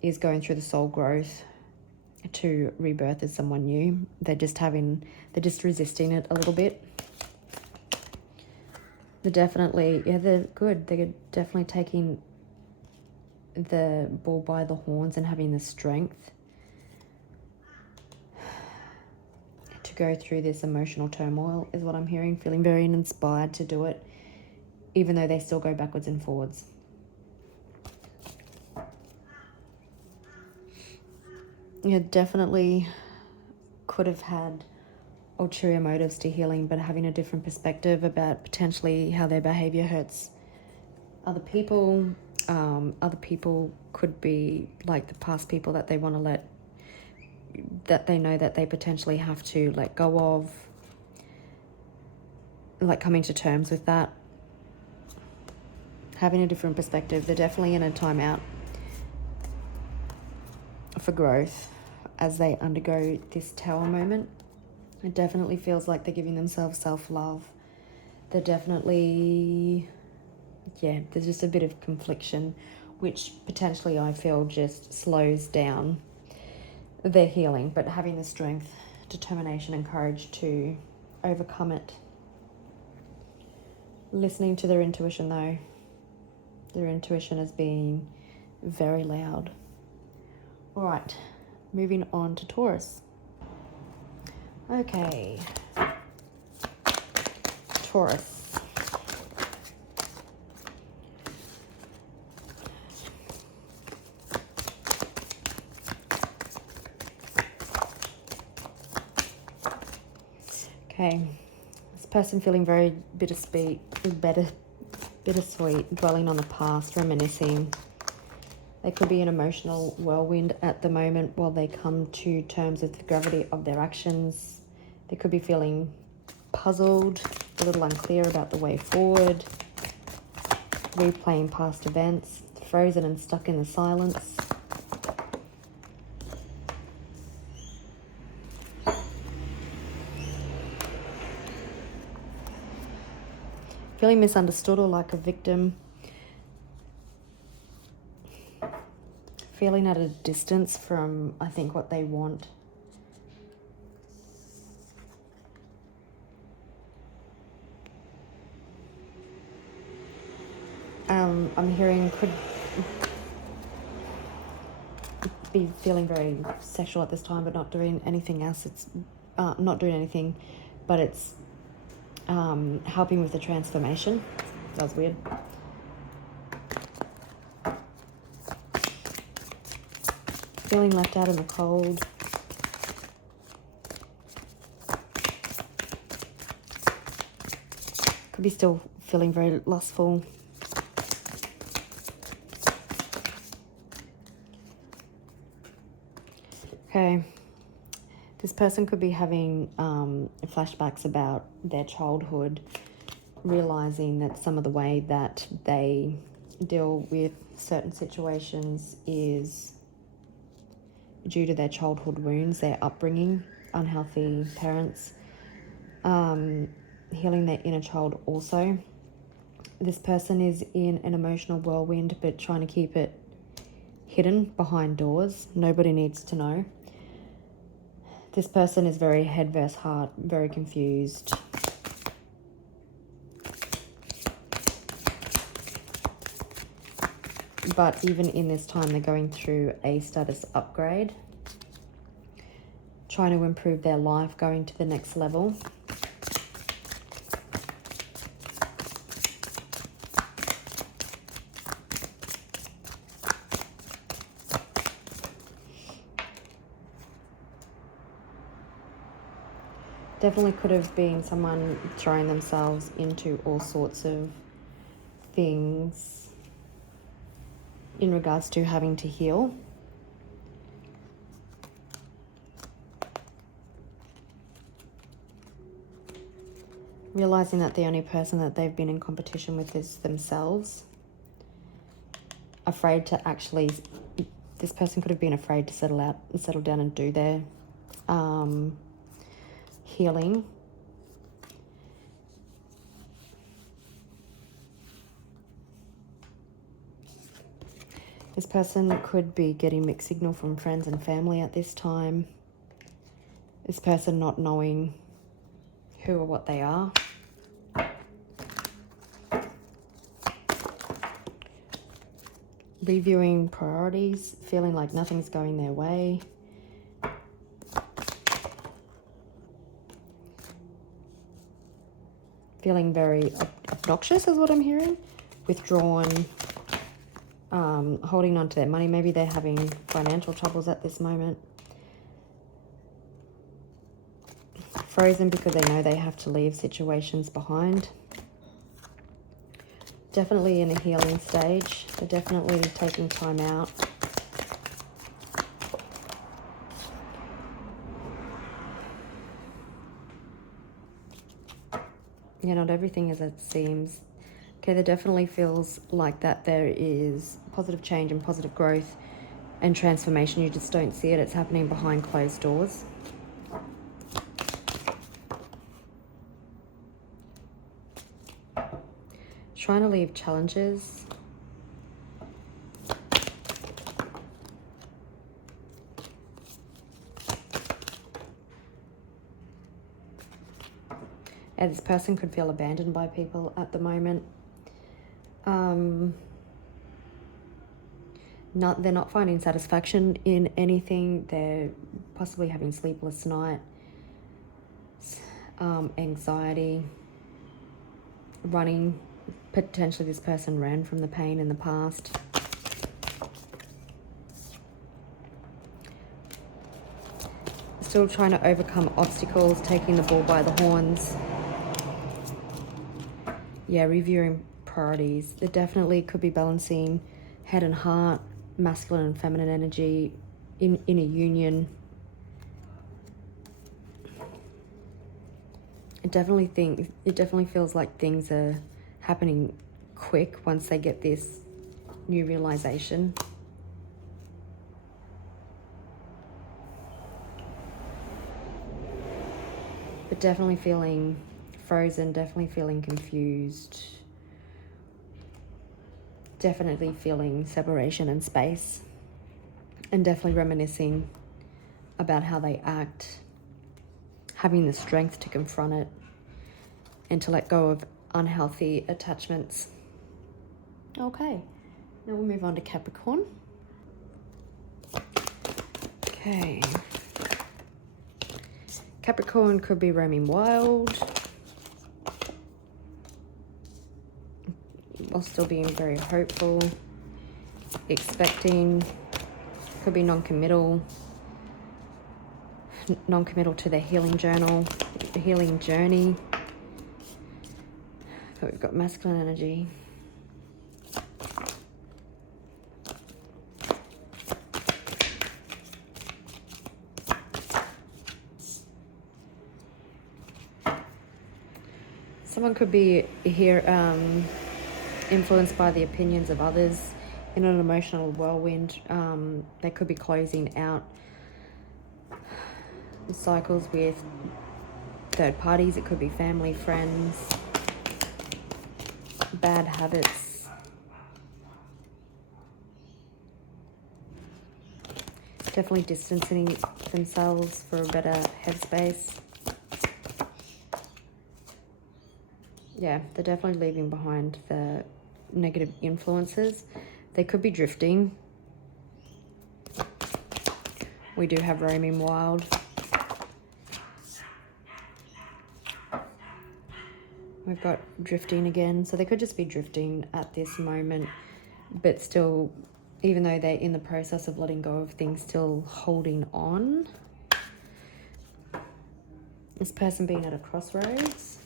is going through the soul growth to rebirth as someone new. They're just resisting it a little bit. They're definitely, yeah, they're good. They're definitely taking the bull by the horns and having the strength to go through this emotional turmoil is what I'm hearing. Feeling very inspired to do it, even though they still go backwards and forwards. Yeah, definitely could have had ulterior motives to healing, but having a different perspective about potentially how their behavior hurts other people. Other people could be like the past people that they want to that they know that they potentially have to let go of, like coming to terms with that, having a different perspective. They're definitely in a timeout for growth as they undergo this tower moment. It definitely feels like they're giving themselves self-love. They're definitely, yeah, there's just a bit of confliction, which potentially I feel just slows down their healing, but having the strength, determination and courage to overcome it. Listening to their intuition though. Their intuition is being very loud. All right, moving on to Taurus. Okay, Taurus. Okay, this person feeling very bittersweet, dwelling on the past, reminiscing. They could be an emotional whirlwind at the moment while they come to terms with the gravity of their actions. They could be feeling puzzled, a little unclear about the way forward, replaying past events, frozen and stuck in the silence. Feeling misunderstood or like a victim. Feeling at a distance from, I think, what they want. I'm hearing could be feeling very sexual at this time, but not doing anything else. It's not doing anything, but it's helping with the transformation. That was weird. Feeling left out in the cold. Could be still feeling very lustful. Okay. This person could be having flashbacks about their childhood, realizing that some of the way that they deal with certain situations is due to their childhood wounds, their upbringing, unhealthy parents, healing their inner child also. This person is in an emotional whirlwind, but trying to keep it hidden behind doors. Nobody needs to know. This person is very head versus heart, very confused. But even in this time, they're going through a status upgrade, trying to improve their life, going to the next level. Definitely could have been someone throwing themselves into all sorts of things in regards to having to heal. Realizing that the only person that they've been in competition with is themselves. Afraid to actually, this person could have been afraid to settle down and do their healing. This person could be getting mixed signal from friends and family at this time. This person not knowing who or what they are. Reviewing priorities, feeling like nothing's going their way. Feeling very obnoxious is what I'm hearing. Withdrawn, holding on to their money. Maybe they're having financial troubles at this moment. Frozen because they know they have to leave situations behind. Definitely in a healing stage. They're definitely taking time out. Yeah, not everything as it seems. Okay, there definitely feels like that there is positive change and positive growth and transformation. You just don't see it. It's happening behind closed doors. Trying to leave challenges. And this person could feel abandoned by people at the moment. They're not finding satisfaction in anything. They're possibly having sleepless nights, anxiety, running. Potentially this person ran from the pain in the past. Still trying to overcome obstacles, taking the bull by the horns. Yeah, reviewing priorities. There definitely could be balancing head and heart, masculine and feminine energy in a union. It definitely feels like things are happening quick once they get this new realization. But definitely feeling frozen, definitely feeling confused, definitely feeling separation and space, and definitely reminiscing about how they act, having the strength to confront it and to let go of unhealthy attachments. Okay, now we'll move on to Capricorn. Okay. Capricorn could be roaming wild while still being very hopeful, expecting, could be non-committal to their healing journey. So we've got masculine energy. Someone could be here influenced by the opinions of others in an emotional whirlwind. They could be closing out cycles with third parties. It could be family, friends, bad habits. Definitely distancing themselves for a better headspace. Yeah, they're definitely leaving behind the negative influences. They could be drifting. We do have roaming wild. We've got drifting again. So they could just be drifting at this moment, but still, even though they're in the process of letting go of things, still holding on. This person being at a crossroads.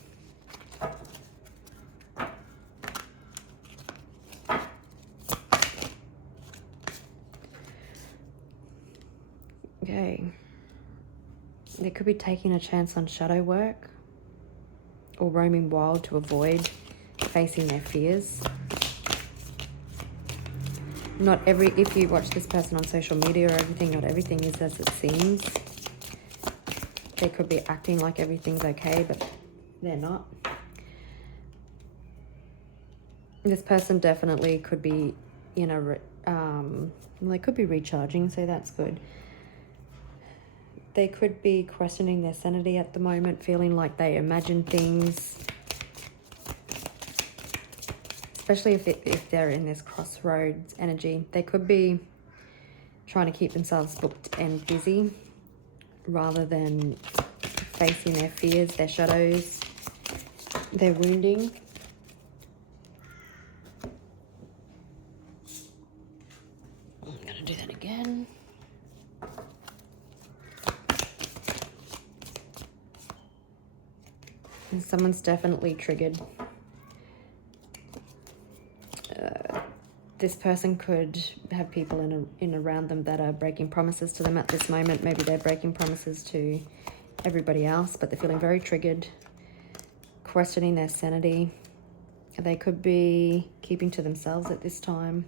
Okay. They could be taking a chance on shadow work or roaming wild to avoid facing their fears. If you watch this person on social media or everything, not everything is as it seems. They could be acting like everything's okay, but they're not. This person definitely could be in a, they could be recharging, so that's good. They could be questioning their sanity at the moment, feeling like they imagine things, especially if they're in this crossroads energy. They could be trying to keep themselves booked and busy rather than facing their fears, their shadows, their wounding. I'm going to do that again. And someone's definitely triggered. This person could have people in around them that are breaking promises to them at this moment. Maybe they're breaking promises to everybody else, but they're feeling very triggered, questioning their sanity. They could be keeping to themselves at this time.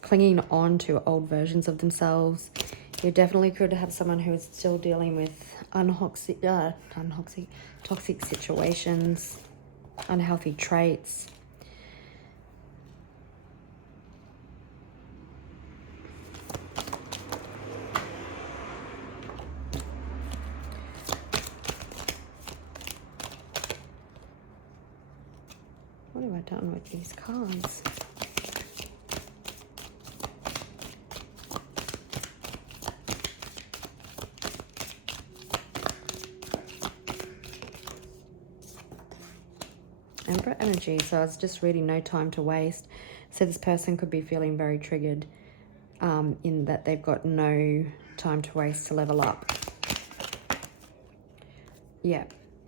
Clinging on to old versions of themselves. You definitely could have someone who is still dealing with toxic situations, unhealthy traits. What have I done with these cards? Emperor energy. So I was just reading no time to waste. So this person could be feeling very triggered in that they've got no time to waste to level up. Yeah,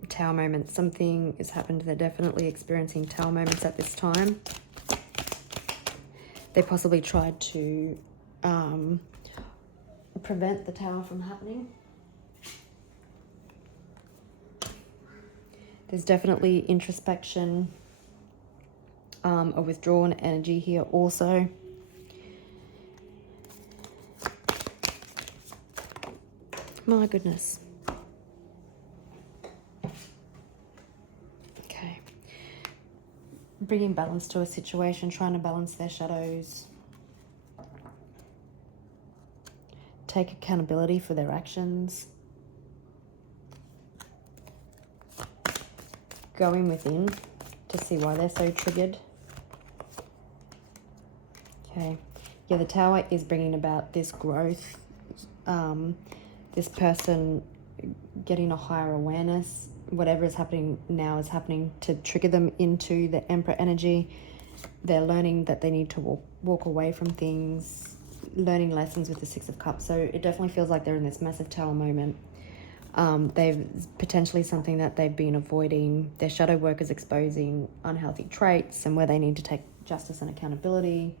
Tower moments. Something has happened. They're definitely experiencing Tower moments at this time. They possibly tried to prevent the Tower from happening. There's definitely introspection, a withdrawn energy here also. My goodness. Okay. Bringing balance to a situation, trying to balance their shadows. Take accountability for their actions. Going within to see why they're so triggered. Okay. Yeah, the Tower is bringing about this growth. This person getting a higher awareness. Whatever is happening now is happening to trigger them into the Emperor energy. They're learning that they need to walk away from things, learning lessons with the Six of Cups. So it definitely feels like they're in this massive Tower moment. They've potentially something that they've been avoiding. Their shadow work is exposing unhealthy traits and where they need to take justice and accountability.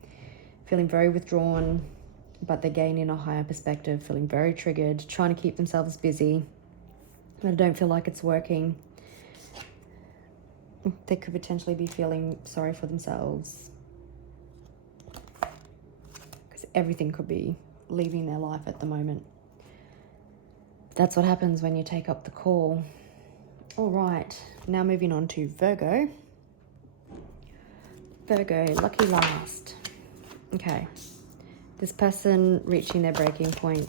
Feeling very withdrawn, but they're gaining a higher perspective, feeling very triggered, trying to keep themselves busy. But I don't feel like it's working. They could potentially be feeling sorry for themselves, because everything could be leaving their life at the moment. That's what happens when you take up the call. All right, now moving on to Virgo. Virgo, lucky last. Okay, this person reaching their breaking point,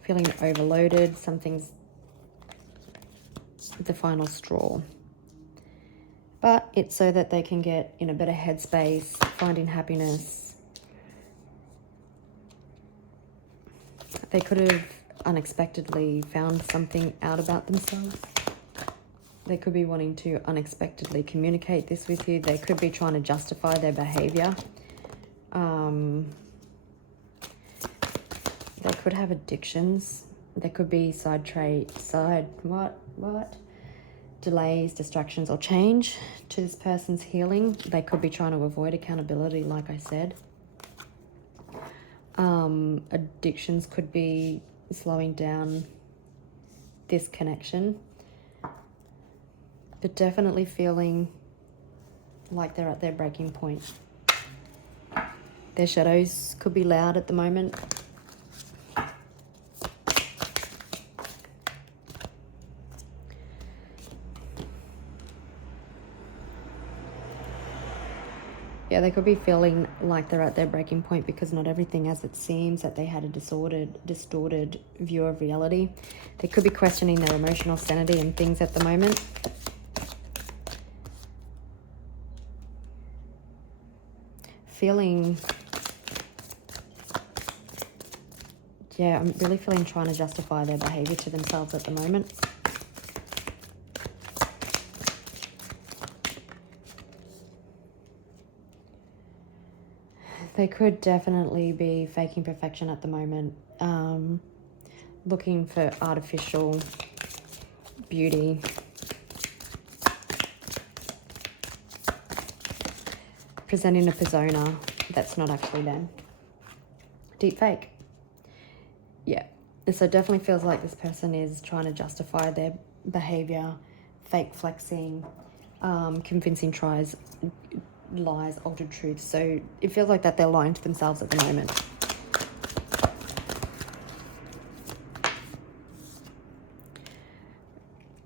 feeling overloaded, something's the final straw. But it's so that they can get in a better headspace, finding happiness. They could have unexpectedly found something out about themselves. They could be wanting to unexpectedly communicate this with you. They could be trying to justify their behavior. They could have addictions. There could be delays, distractions, or change to this person's healing. They could be trying to avoid accountability, like I said. Addictions could be slowing down this connection, but definitely feeling like they're at their breaking point. Their shadows could be loud at the moment. Yeah, they could be feeling like they're at their breaking point because not everything as it seems, that they had a distorted view of reality. They could be questioning their emotional sanity and things at the moment. I'm really feeling trying to justify their behavior to themselves at the moment. They could definitely be faking perfection at the moment, looking for artificial beauty. Presenting a persona that's not actually them. Deep fake. Yeah. So it definitely feels like this person is trying to justify their behavior, fake flexing, convincing lies, altered truths. So it feels like that they're lying to themselves at the moment.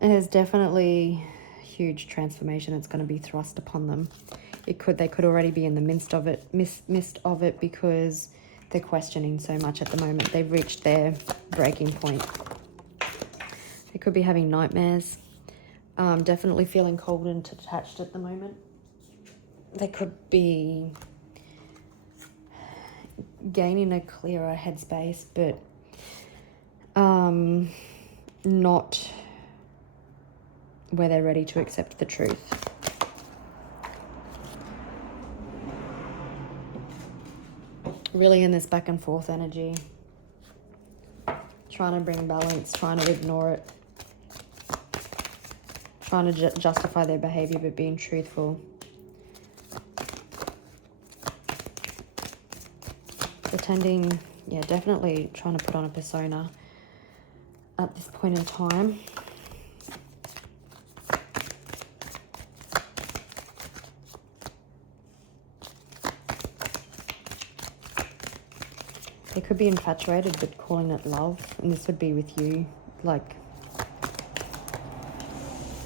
And there's definitely huge transformation that's going to be thrust upon them. They could already be in the midst of it because they're questioning so much at the moment. They've reached their breaking point. They could be having nightmares. Definitely feeling cold and detached at the moment. They could be gaining a clearer headspace, but not where they're ready to accept the truth. Really in this back and forth energy. trying to bring balance, trying to ignore it, trying to justify their behavior, but being truthful. Pretending, yeah, definitely trying to put on a persona at this point in time. They could be infatuated, but calling it love, and this would be with you. Like,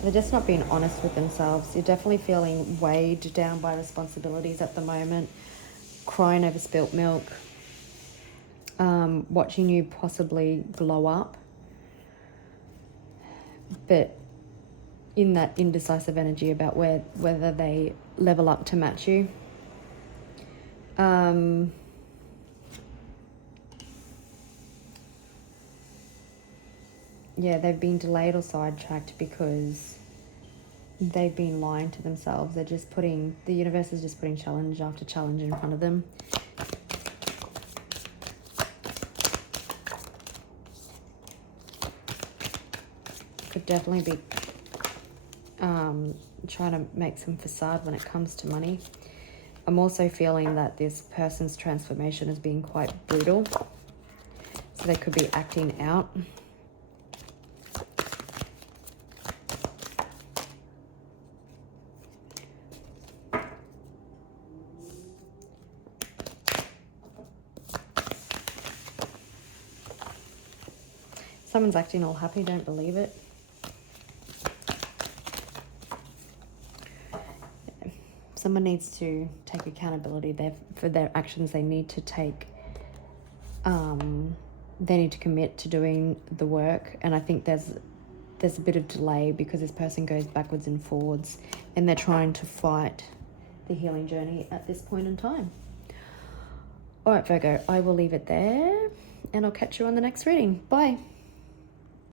they're just not being honest with themselves. You're definitely feeling weighed down by responsibilities at the moment, crying over spilt milk, watching you possibly glow up, but in that indecisive energy about whether they level up to match you. Yeah, they've been delayed or sidetracked because they've been lying to themselves. They're just putting, the universe is just putting challenge after challenge in front of them. Could definitely be trying to make some facade when it comes to money. I'm also feeling that this person's transformation is being quite brutal. So they could be acting out. Someone's acting all happy, don't believe it. Someone needs to take accountability there for their actions. They need to take, they need to commit to doing the work. And I think there's a bit of delay because this person goes backwards and forwards and they're trying to fight the healing journey at this point in time. All right, Virgo, I will leave it there and I'll catch you on the next reading. Bye.